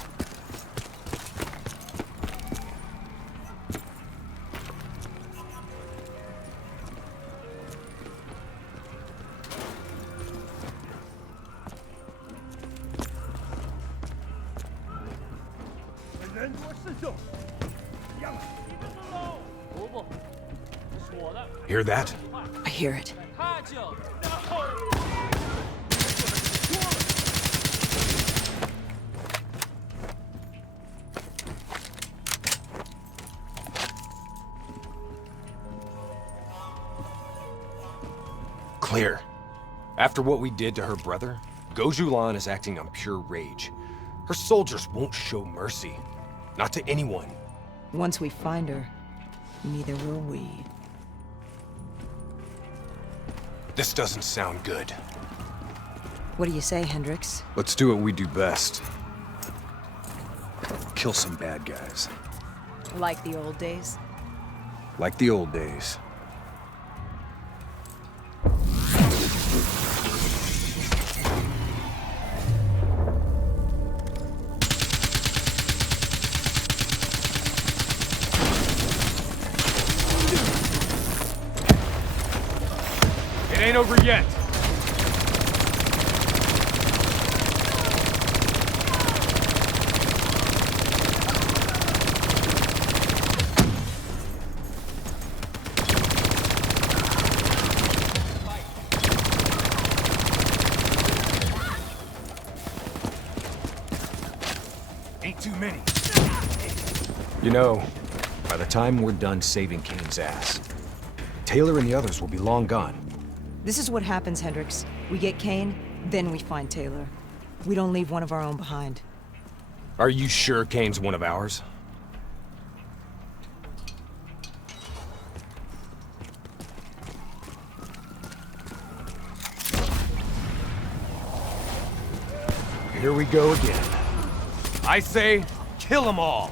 Hear that? I hear it. Clear. After what we did to her brother, Gojulan is acting on pure rage. Her soldiers won't show mercy. Not to anyone. Once we find her, neither will we. This doesn't sound good. What do you say, Hendricks? Let's do what we do best. Kill some bad guys. Like the old days? Like the old days. It ain't over yet. Ain't too many. You know, by the time we're done saving Kane's ass, Taylor and the others will be long gone. This is what happens, Hendricks. We get Kane, then we find Taylor. We don't leave one of our own behind. Are you sure Kane's one of ours? Here we go again. I say, kill them all.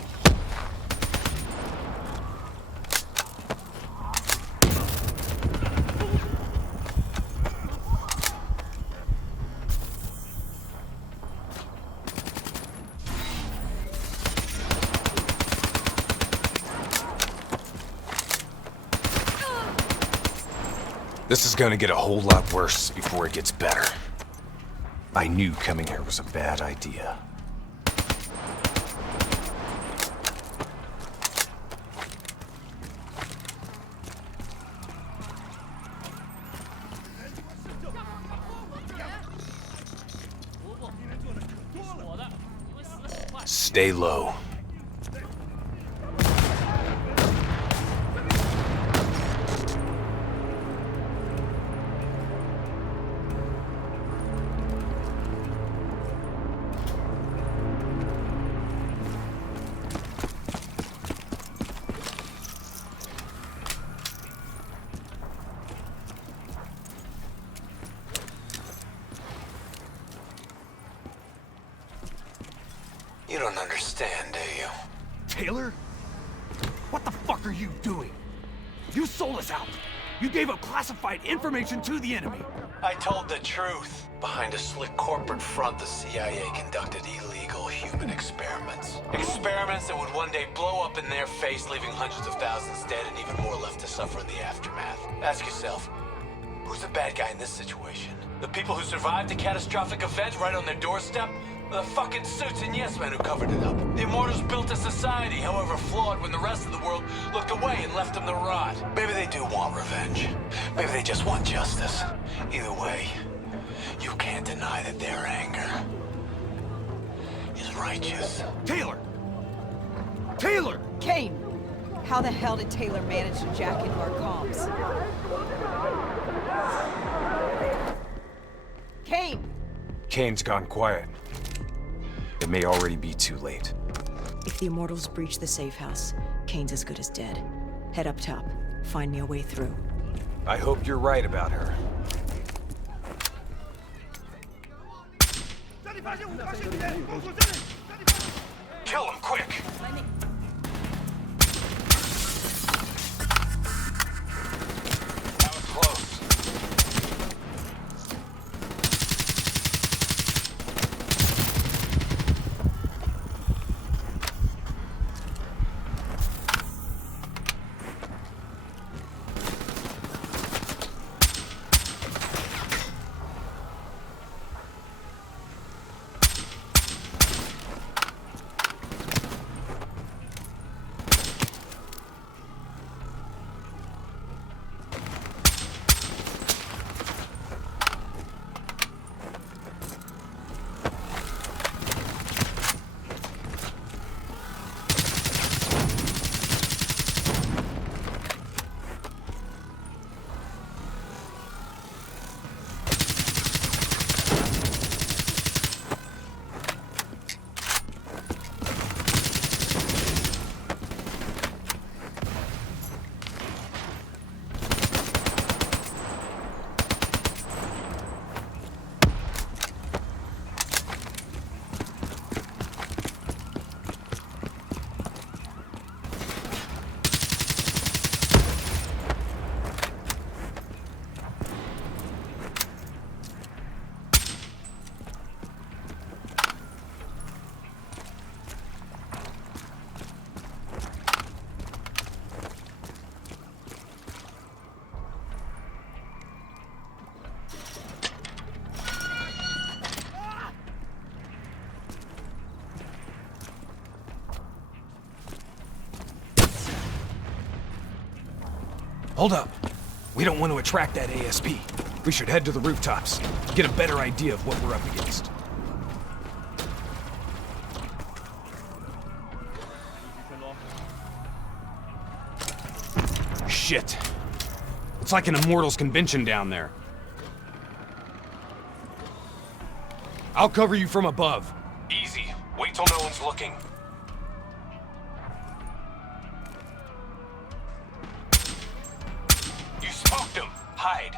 This is gonna get a whole lot worse before it gets better. I knew coming here was a bad idea. Stay low. You don't understand, do you? Taylor? What the fuck are you doing? You sold us out. You gave up classified information to the enemy. I told the truth. Behind a slick corporate front, the CIA conducted illegal human experiments. Experiments that would one day blow up in their face, leaving hundreds of thousands dead and even more left to suffer in the aftermath. Ask yourself, who's the bad guy in this situation? The people who survived a catastrophic event right on their doorstep? Or the fucking suits and yes men who covered it up? The Immortals built a society, however flawed, when the rest of the world looked away and left them to rot. Maybe they do want revenge. Maybe they just want justice. Either way, you can't deny that their anger is righteous. Taylor! Taylor! Kane! How the hell did Taylor manage to jack into our comms? Kane! Kane's gone quiet. It may already be too late. If the Immortals breach the safe house, Kane's as good as dead. Head up top. Find me a way through. I hope you're right about her. Kill him, quick! That was close. Hold up. We don't want to attract that ASP. We should head to the rooftops, get a better idea of what we're up against. Shit. It's like an Immortals convention down there. I'll cover you from above. Easy. Wait till no one's looking. You smoked him. Hide.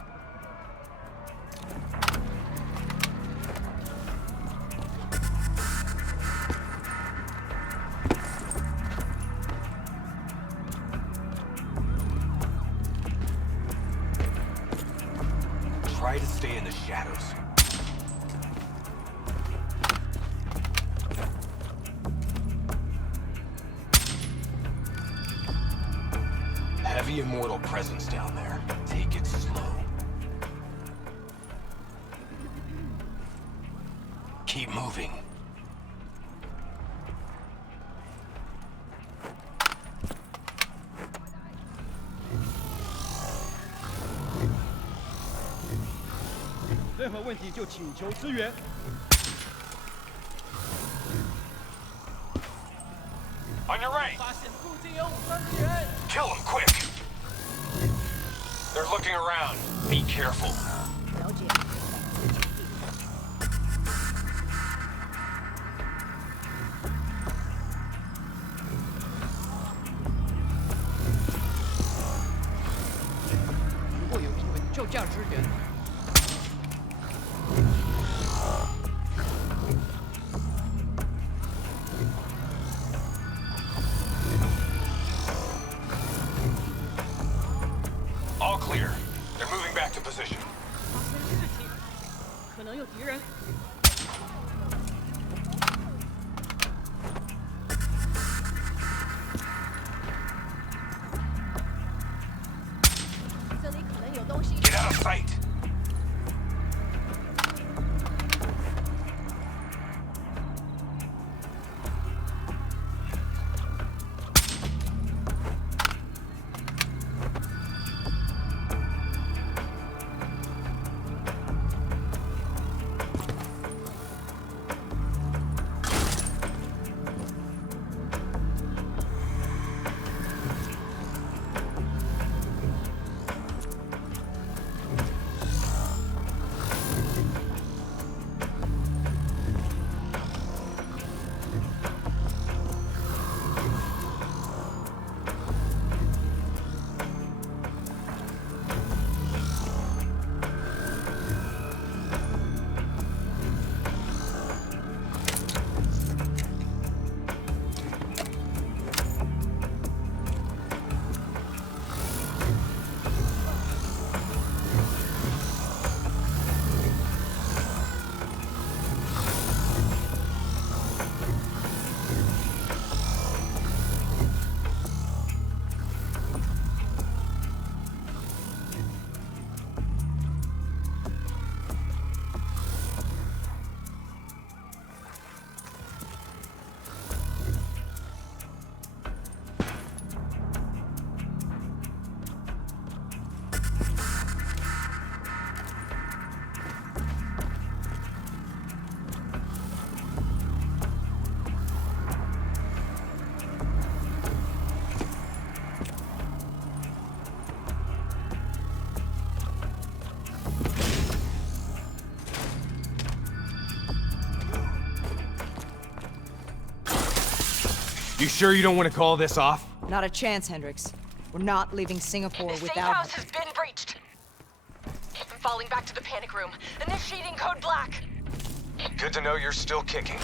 Try to stay in the shadows. Heavy Immortal presence down there. Take it slow. moving. On your right. Kill him quick! They're looking around. Be careful. All clear. They're moving back to position. 可能有敌人。 这里可能有东西。 Get out of sight! You sure you don't want to call this off? Not a chance, Hendricks. We're not leaving Singapore The safe without... house has been breached. I'm falling back to the panic room. Initiating code black. Good to know you're still kicking.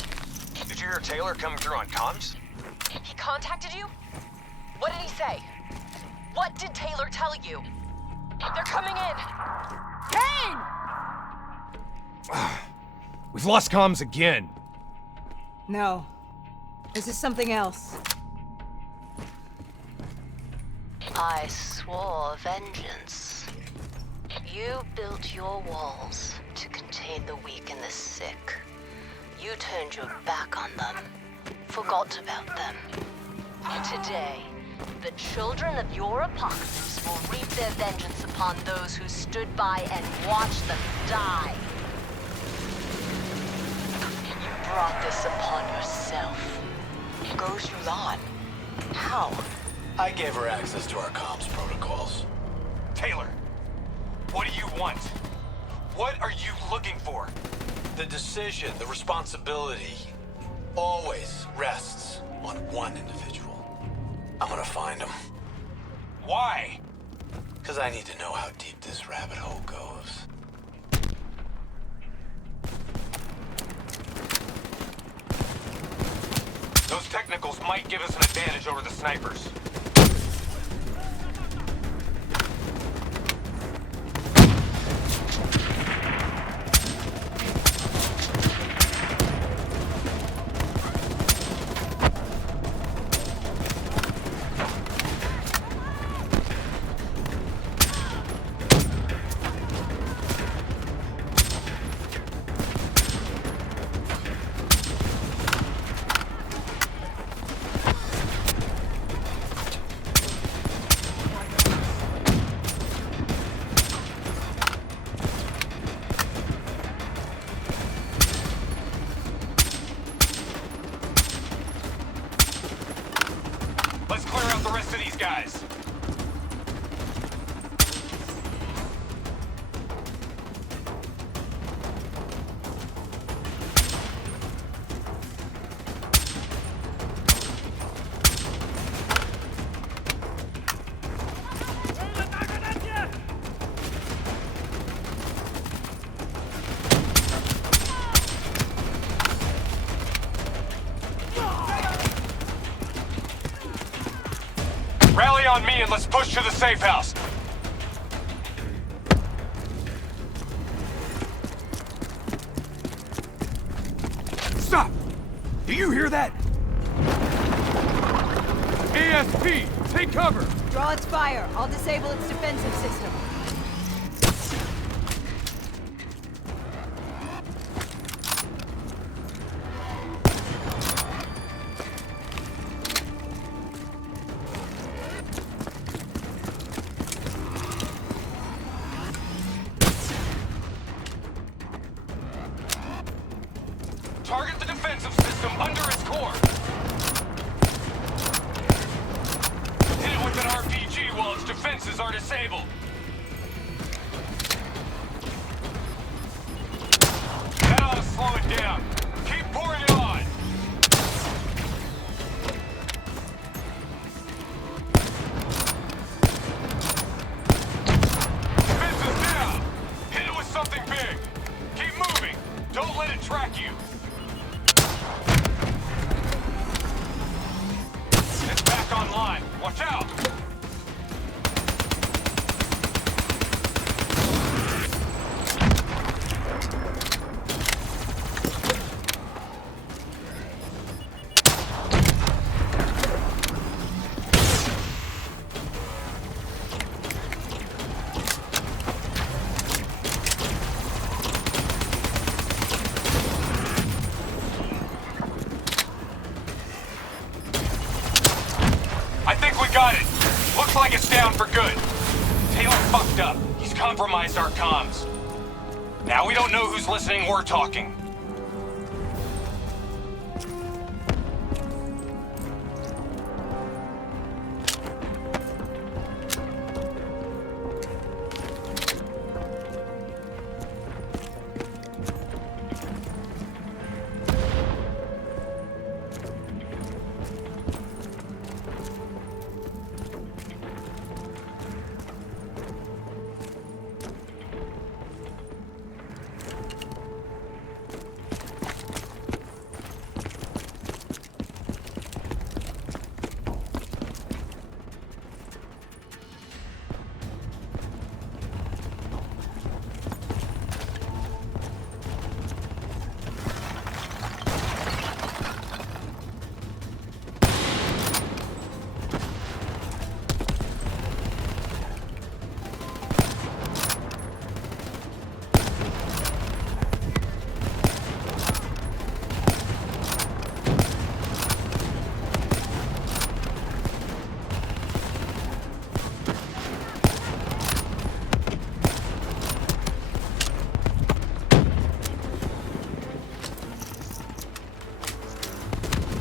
Did you hear Taylor coming through on comms? He contacted you? What did he say? What did Taylor tell you? They're coming in. Kane! We've lost comms again. No. This is something else. I swore vengeance. You built your walls to contain the weak and the sick. You turned your back on them, forgot about them. Today, the children of your apocalypse will reap their vengeance upon those who stood by and watched them die. You brought this upon yourself. Goes Yulan. How? I gave her access to our comms protocols. Taylor, what do you want? What are you looking for? The decision, the responsibility, always rests on one individual. I'm gonna find him. Why? Because I need to know how deep this rabbit hole goes. Those technicals might give us an advantage over the snipers. the rest of these guys. Rally on me and let's push to the safe house. Stop! Do you hear that? ASP, take cover! Draw its fire. I'll disable its defensive system. Target the defensive system under its core. Hit it with an RPG while its defenses are disabled. That ought to slow it down. Keep pouring it on. Defenses down. Hit it with something big. Keep moving. Don't let it track you. It's back online. Watch out! I think we got it. Looks like it's down for good. Taylor fucked up. He's compromised our comms. Now we don't know who's listening or talking.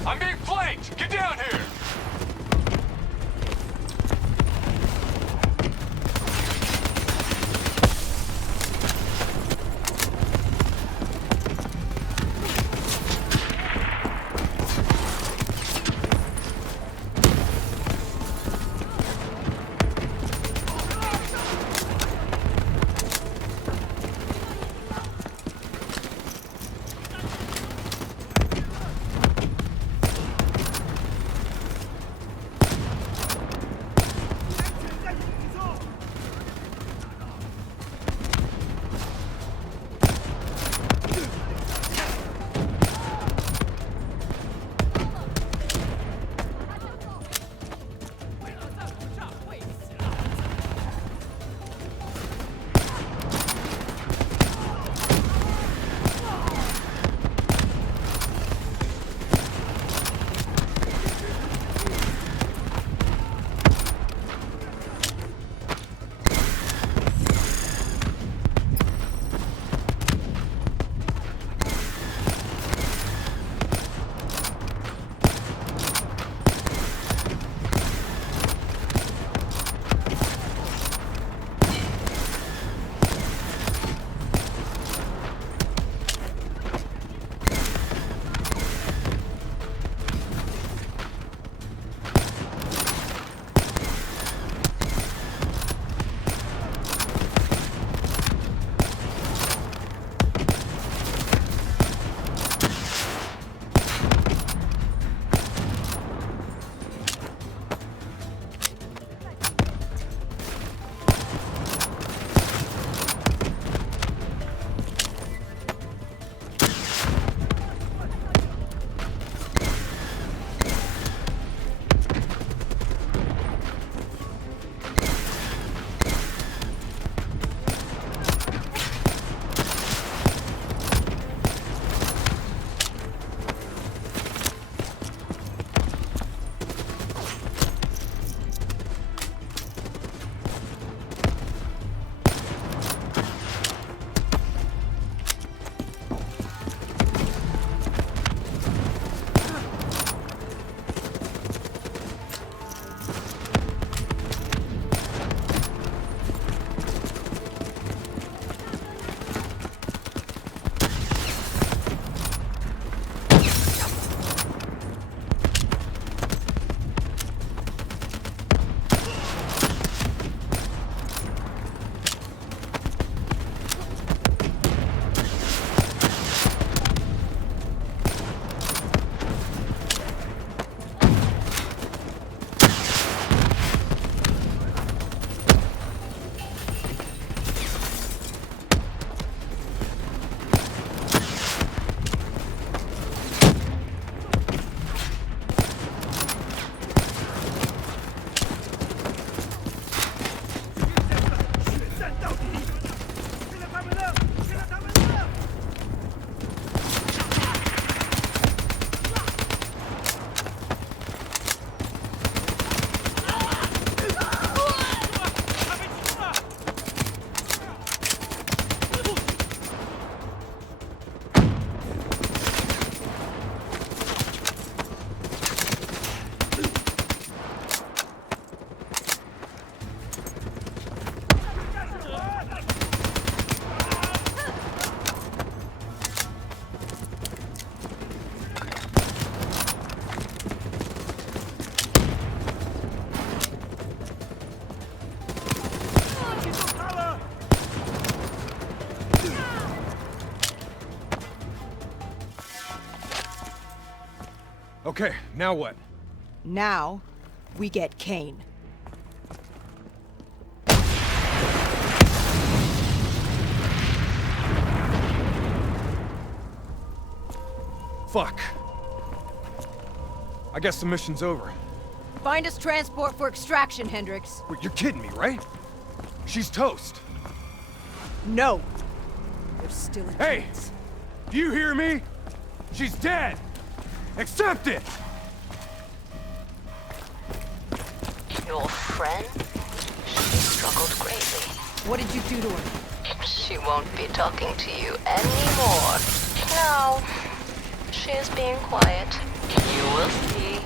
I'm being flanked! Get down here! Okay, now what? Now, we get Kane. Fuck. I guess the mission's over. Find us transport for extraction, Hendricks. Wait, you're kidding me, right? She's toast. No. There's still a Hey! chance. Do you hear me? She's dead! Accept it! Your friend? She struggled greatly. What did you do to her? She won't be talking to you anymore. No. She is being quiet. You will see.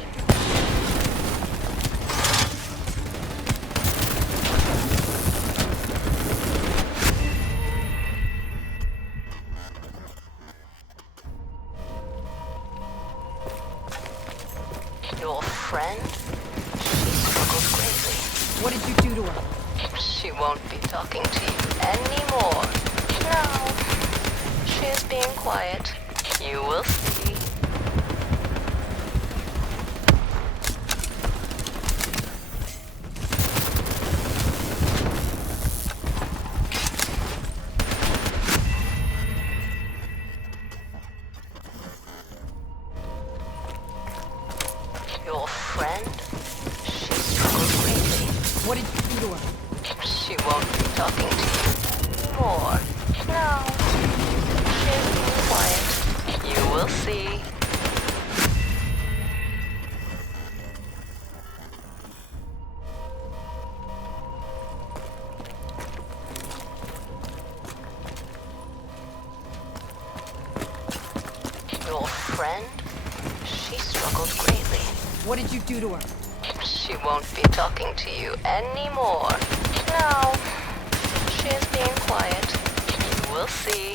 Your friend? She struggled greatly. What did you do to her? She won't be talking to you anymore. No. She is being quiet. You will see. Your friend? She struggled greatly. What did you do to her? She won't be talking to you anymore. No. She is being quiet. You will see. Your friend? She struggled greatly. What did you do to her? She won't be talking to you anymore. No. She is being quiet. You will see.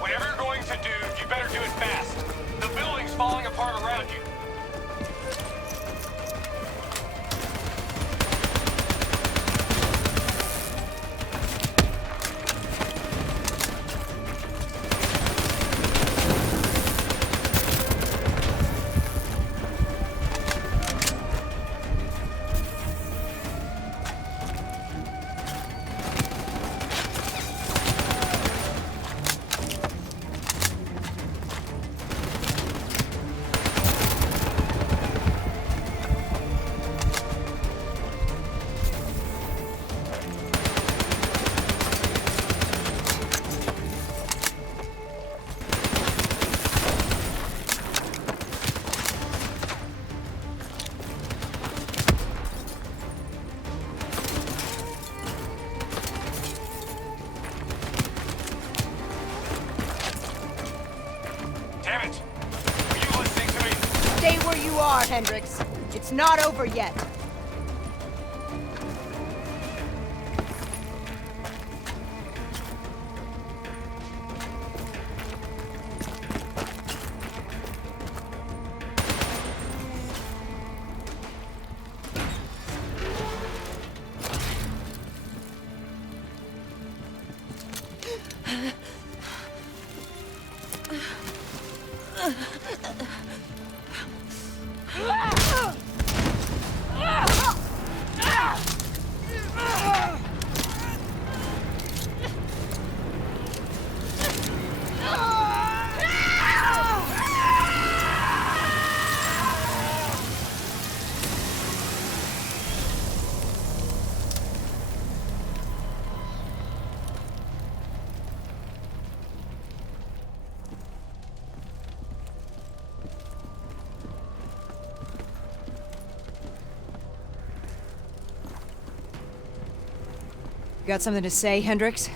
Whatever you're going to do, you better do it fast. The building's falling apart around you. Damn it! Are you listening to me? Stay where you are, Hendricks. It's not over yet. You got something to say, Hendricks?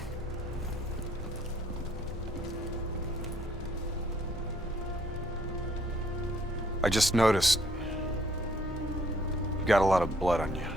I just noticed you got a lot of blood on you.